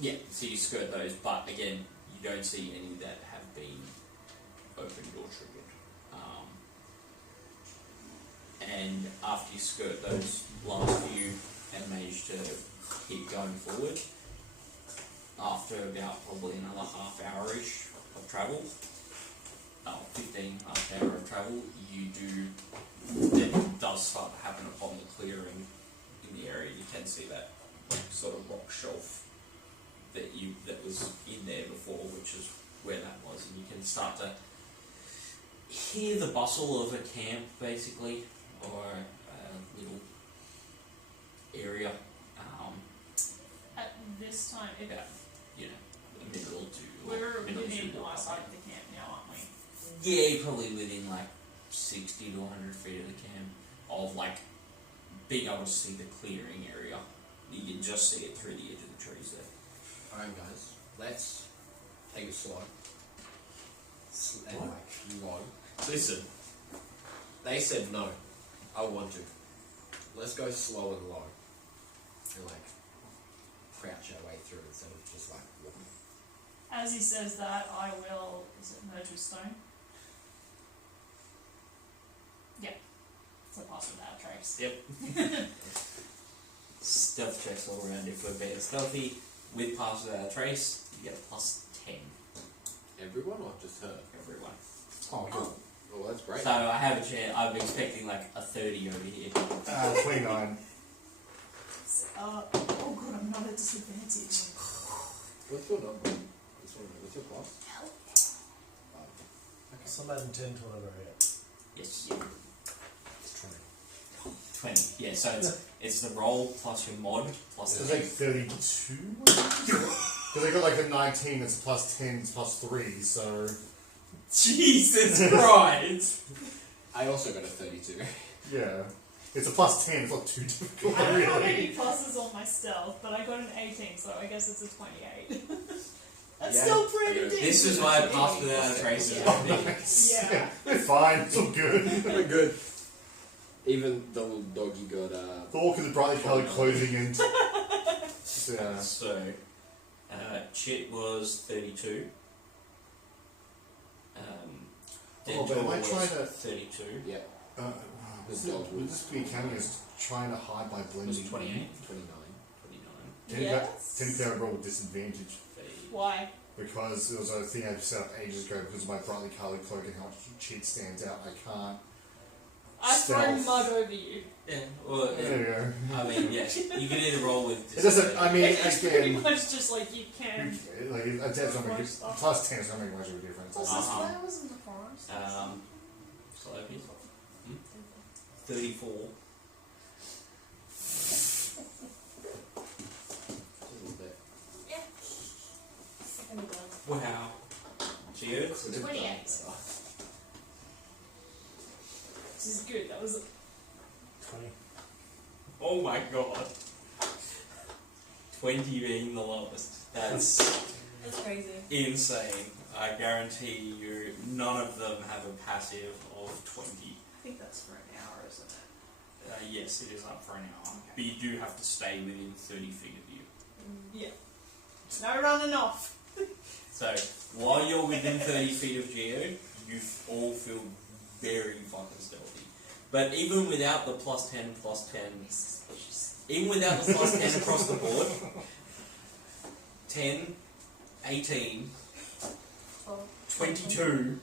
Yeah, so you skirt those, but again, you don't see any that have been opened or triggered. And after you skirt those last few and manage to keep going forward, after about probably another half hour-ish of travel, 15 half hour of travel, it does start to happen upon the clearing in the area. You can see that sort of rock shelf that was in there before, which is where that was, and you can start to hear the bustle of a camp, basically, or a little area. At this time, if About, you know, a minute or two. we're minute or within two walk eyesight away. of the camp now, aren't we? Yeah, you're probably within like 60 to 100 feet of the camp, of like being able to see the clearing area. You can just see it through the edge of the trees there. Alright, guys, let's take it slow. And What? like, low. Listen, they said no. I want to. Let's go slow and low. And like, crouch our way through instead of just like walking. As he says that, I will. Is it merge with stone? Yeah. So pass without a trace. Yep. Stealth checks all around. If we're being stealthy with pass without a trace, you get a +10. Everyone or just her? Everyone. Oh, good. Oh, that's great. So I have a chance. I'm expecting like a 30 over here. 29. Oh god, I'm not at disadvantage. What's your number? What's your class? So I'm adding 10 to whatever I get. Yes. It's 20. 20. Yeah. So it's the roll plus your mod plus It's the like 32? Because I got like a 19, it's +10, it's +3, so. Jesus Christ! I also got a 32. Yeah. It's a +10, it's not too difficult, I don't have really. any pluses on my stealth, but I got an 18, so I guess it's a 28. That's Yeah. still pretty Okay. decent. This is why I passed without a trace. Oh, nice. Yeah. We're fine, it's all good. We're good. Even the little doggy got The walk in the brightly coloured clothing and. Yeah. So, Chit was 32. Oh, but am I was trying to- 32. yeah, Would this be counting as trying to hide by Was blending? 28. 29. 29. Yes. Technically, I roll with disadvantage Why? because it was a thing I set up ages ago because of my brightly coloured cloak and how much cheat stands out. I can't. I throw Stealth. mud over you. Yeah, well, There you go. I mean, yes, you can either roll with. It doesn't. I mean, It's pretty again, much just like you can. like that's not making +10 is not making much of a difference. Plus Uh-huh. there's flowers in the forest. Sloppy. 34. Just a little bit. And it does. Wow. Cheers. Could have done 28. better. This is good. That was 20. Oh my god. 20 being the lowest. That's That's crazy. insane. I guarantee you, none of them have a passive of 20. I think that's for an hour, isn't it? Yes, it is up for an hour. But you do have to stay within 30 feet of you. Yeah. No running off. So, while you're within 30 feet of Geo, you all feel very fucking stealthy. But even without the +10, even without the +10 across the board, 10, 18, 22,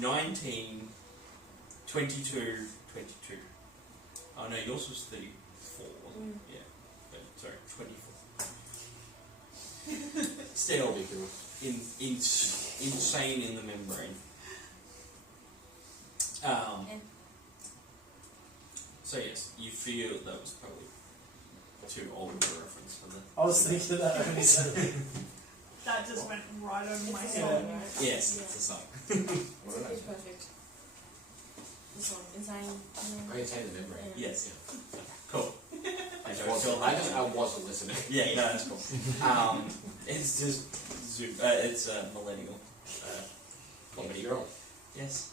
19, 22, 22. Oh no, yours was 34, wasn't it? Yeah. But, sorry, 24. Still, Ridiculous. insane in the membrane. So yes, you feel that was probably too old of a reference for the... I was thinking that when you said it. That just went right over my It's head. a song, right? Yes, Yeah. it's a song. It's perfect. This one, insane. I retain the memory. Yes. Cool. I wasn't listening. Yeah, no, that's cool. It's just it's a millennial comedy. You're on. Yes.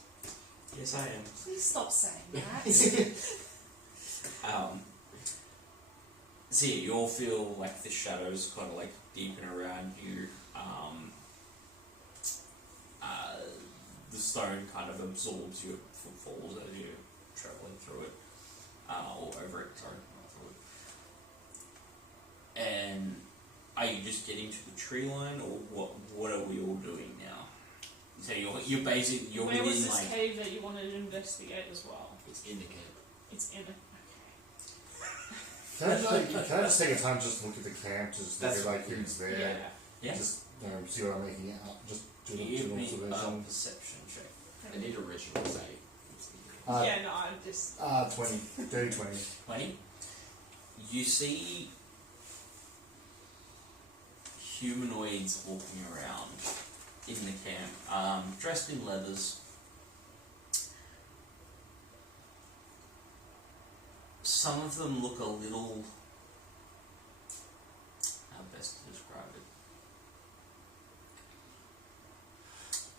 Yes, I am. Please stop saying that. So yeah, you all feel like the shadows kind of like deepen around you. The stone kind of absorbs your footfalls as you're travelling through it, or over it. Sorry, not through it. And are you just getting to the tree line, or what are we all doing now? So you're basically you're Where was within this like cave that you wanted to investigate as well? It's in the camp. It's in it. Can I just take a time just to look at the camp, just look That's at like what- who's there? Yeah. Yeah. Just see what I'm making out. Just do the Give me observation. perception check. I need a ritual save. Yeah, no, I'm just. 20. Dirty 20. 20. You see humanoids walking around in the camp, dressed in leathers. Some of them look a little. How best to describe it?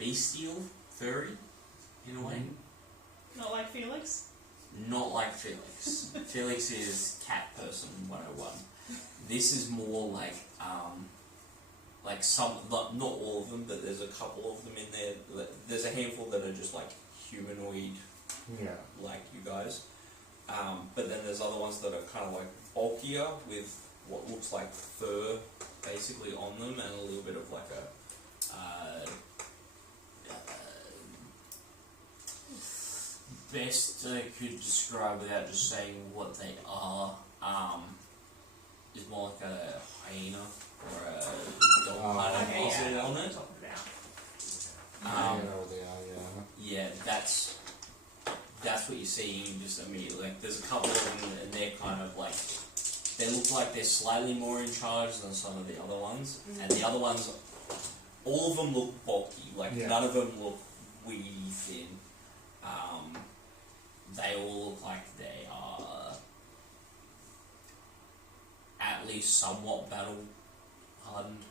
Bestial, furry, in a way. Not like Felix? Not like Felix. Felix is cat person 101. This is more like some, not all of them, but there's a couple of them in there. There's a handful that are just like humanoid, Yeah. like you guys. But then there's other ones that are kind of like bulkier with what looks like fur basically on them and a little bit of like a best I could describe without just saying what they are is more like a hyena or a dog kind of Okay, muzzle yeah, on I'm it. talking about. I know what they are, yeah. Yeah, that's what you're seeing just immediately. Like, there's a couple of them, and they're kind of like, they look like they're slightly more in charge than some of the other ones. And the other ones, all of them look bulky. Like, Yeah. none of them look wee thin. They all look like they are at least somewhat battle hardened.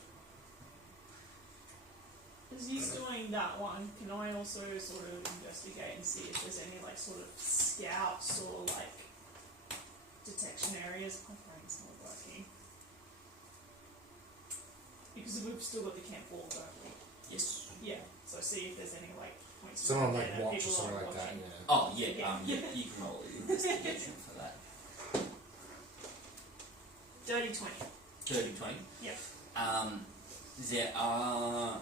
As he's doing that one, can I also sort of investigate and see if there's any like sort of scouts or like detection areas? My brain's not working. Because we've still got the camp wall, don't we? Yes. Yeah. So see if there's any like points. Someone around like there that watch or people something are like that, watching. yeah. Oh, yeah, Yeah. yeah, you can roll an investigation for that. Dirty 20. Dirty 20? Yep. There are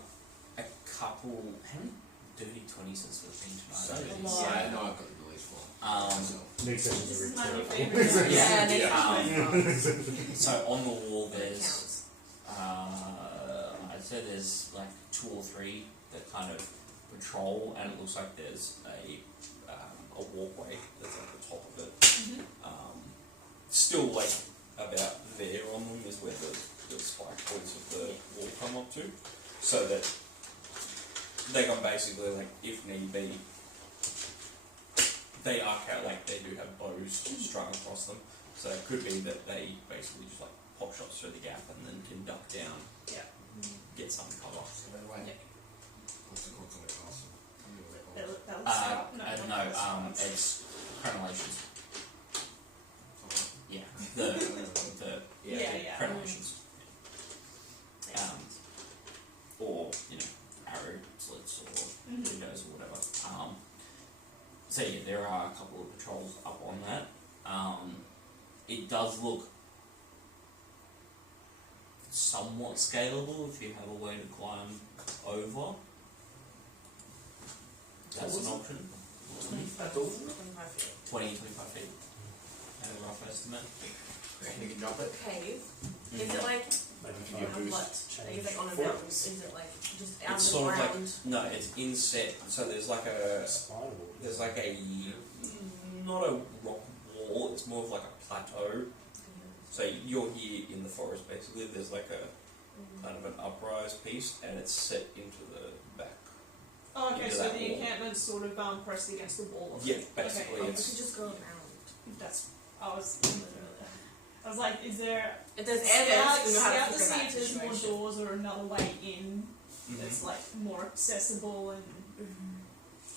a couple. How many dirty 20s has there been So, tonight? yeah, I know I've got the noise for myself. Next session's This a is bit my new terrible. favourite. Yeah, So on the wall But it there's, counts. I'd say there's like 2 or 3 that kind of patrol, and it looks like there's a walkway that's at the top of it. Mhm. Still like about there on them is where the spike points of the wall come up to, so that they can basically, like, if need be, they arc out, like they do have bows strung across them, so it could be that they basically just like pop shots through the gap and then can duck down, Yeah. get some cover. So by the way, Yeah. what's the called on the castle? That looks scout? No, not that. It's crenellations. Yeah, the Yeah. crenellations. Or, arrow slits or Mhm. windows or whatever. So yeah, there are a couple of patrols up on that. It does look somewhat scalable if you have a way to climb over. That's an option. 25 feet. 25 feet. Have a rough estimate. Reckon you can drop it? Cave. Is it like Maybe Can you five. boost what? Like, is it on a Foot. mountain? Is it like just out It's of the sort of like, ground? no, it's inset, so there's like a, not a rock wall, it's more of like a plateau. So you're here in the forest basically, there's like a kind of an uprise piece and it's set into the back. Oh, okay, into so that the wall. encampment's sort of pressed against the wall. Of Yeah, it. basically Okay, We it's, could just go around. that's. I was like, is there If there's scout evidence, we know how scout to to figure see that if there's more situation. doors or another way in that's Mhm. like more accessible and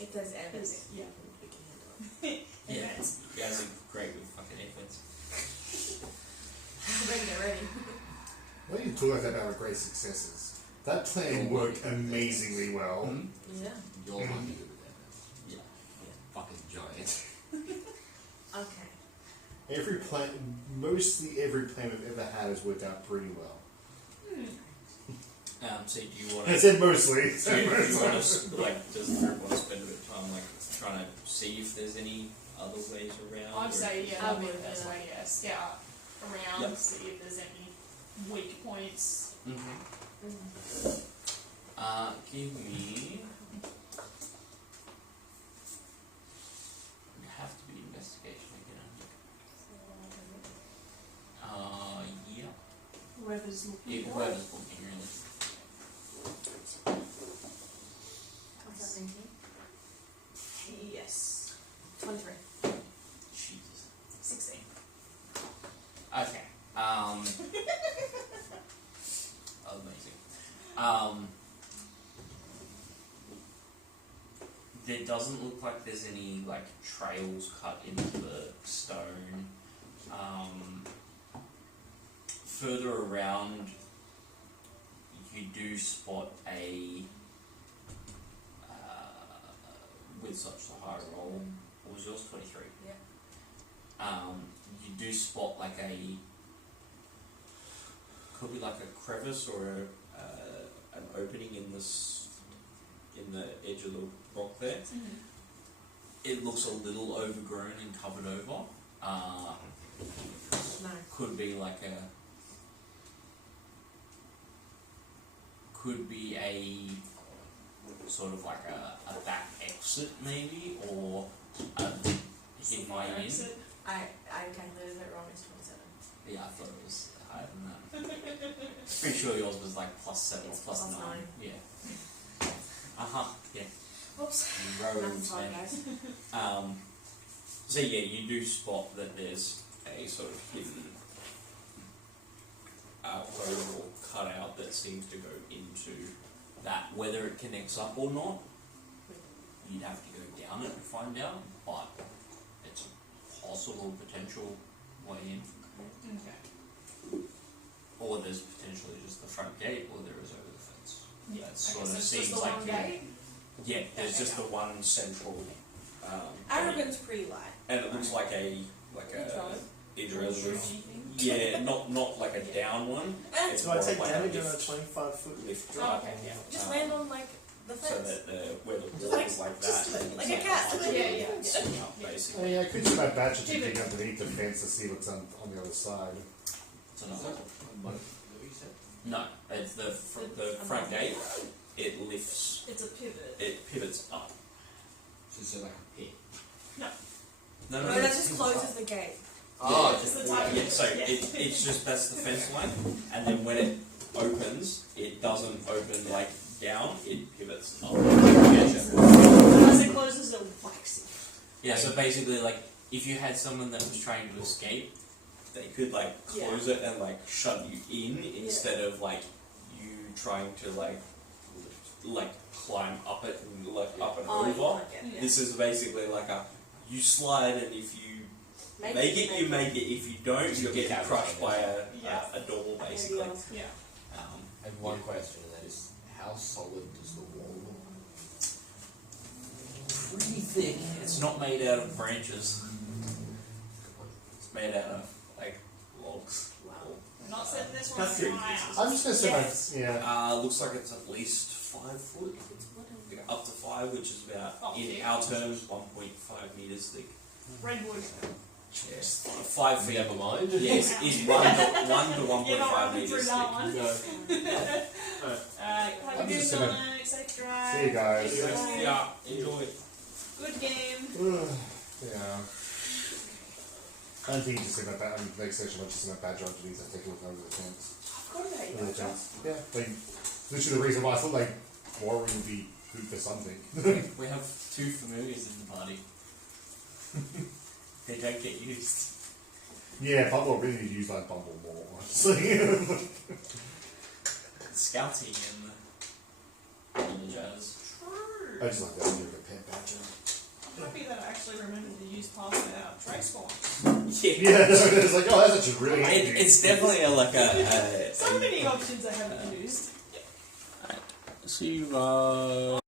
If there's evidence, Yeah. we can handle it. yeah, advanced. you guys are great with fucking infants. Ready, get ready. When you talk like that about great successes, that plan worked amazingly well. Yeah. You're might be good with that. Yeah. Fucking giant. Okay. Mostly every plan we've ever had has worked out pretty well. So do you want I to, said mostly. do you want to, like, does the group want to spend a bit of time, like, trying to see if there's any other ways around? I'd or- say yeah, I that'd be would, the best yeah. way. Yeah, scout around, Yep. see if there's any weak points. Mhm. Give me. It'd have to be investigation again. Yeah. Whoever's looking If for whoever's looking, really. What's that, 19? it. Yes. 23. Jesus. 16. Okay. Amazing. There doesn't look like there's any like trails cut into the stone. Further around, you do spot a with such a high roll. What was yours? 23. Yeah. You do spot like could be like a crevice or an opening in the edge of the rock there. It looks a little overgrown and covered over. No. Could be like a sort of like a back exit maybe, or a hidden way in. Exit. I calculated it wrong. It's 27. Yeah, I thought it was higher than that. Pretty sure yours was like +7 or It's +9. +9. Yeah. Yeah. Oops. You roll I'm and sorry, smash. guys. So yeah, you do spot that there's a sort of hidden alcove or cutout that seems to go into that. Whether it connects up or not, you'd have to go down it to find out, but it's a possible potential way in. Okay. Or there's potentially just the front gate, or there is over the fence. Yeah. That sort Okay, of so it's seems just the like one you- gate? Yeah, there's Okay, just yeah. the one central gate. Aragon's pretty light. And it looks like a either a Roofy roof. thing? Yeah, not like a down one. It's Do I more take like damage a on a lift, 25-foot? lift Oh, drop. okay, yeah. Just land on like the So fence. that where the wall Like- is like just that. like it's a cat. behind Yeah, it, yeah, it's yeah. swing up, Yeah. basically. Oh yeah, I could use my badger to Give dig it. underneath the fence to see what's on the other side. It's another. What you said? No, it's the front gate. It lifts. It's a pivot. It pivots up. So it's like a pit. No, No, that it's- just closes the gate. Oh, It's the type of Yeah, so yeah. it's just that's the fence line, and then when it opens, it doesn't open like down, it pivots up. As it closes, it whacks it. Yeah, so basically, like, if you had someone that was trying to escape, they could like Yeah. close it and like shut you in instead of like you trying to like climb up it and like up and Oh, over. Yeah. This is basically like you slide, and if you make it, you make it. If you don't, you get Yeah. crushed by Yeah. a door, basically. Yeah. I have one question, and that is, how solid does the wall look? Pretty thick. It's not made out of branches. It's made out of like logs. Wow. I'm not setting this one That's on good. fire. I'm just gonna say Yes. Looks like it's at least 5 foot, like up to 5, which is about Oh, in yeah. our terms 1.5 meters thick. Redwood. Yes, 5 feet. Never mind. Yes, is 1 to You're not 1.5 running through meters that thick. one. No. Have I'm a good just gonna- night, safe drive. See you guys. Yeah, enjoy it. Good game. Yeah. I don't think you just see my badger. Next session, I'll just see my badger underneath. I take a look over the fence. What about you? Over the fence. Yeah. Like, literally the reason why I thought like more would be good for something. We have 2 familiars in the party. They don't get used. Yeah, Bumble really need to use like Bumble more. Honestly. Scouting and the jazz. I just like that idea of a pet badger. Happy that I actually remembered to use past our trace bombs. Yeah, it's like, oh, that's actually really handy. It's definitely So many options I haven't used. See you.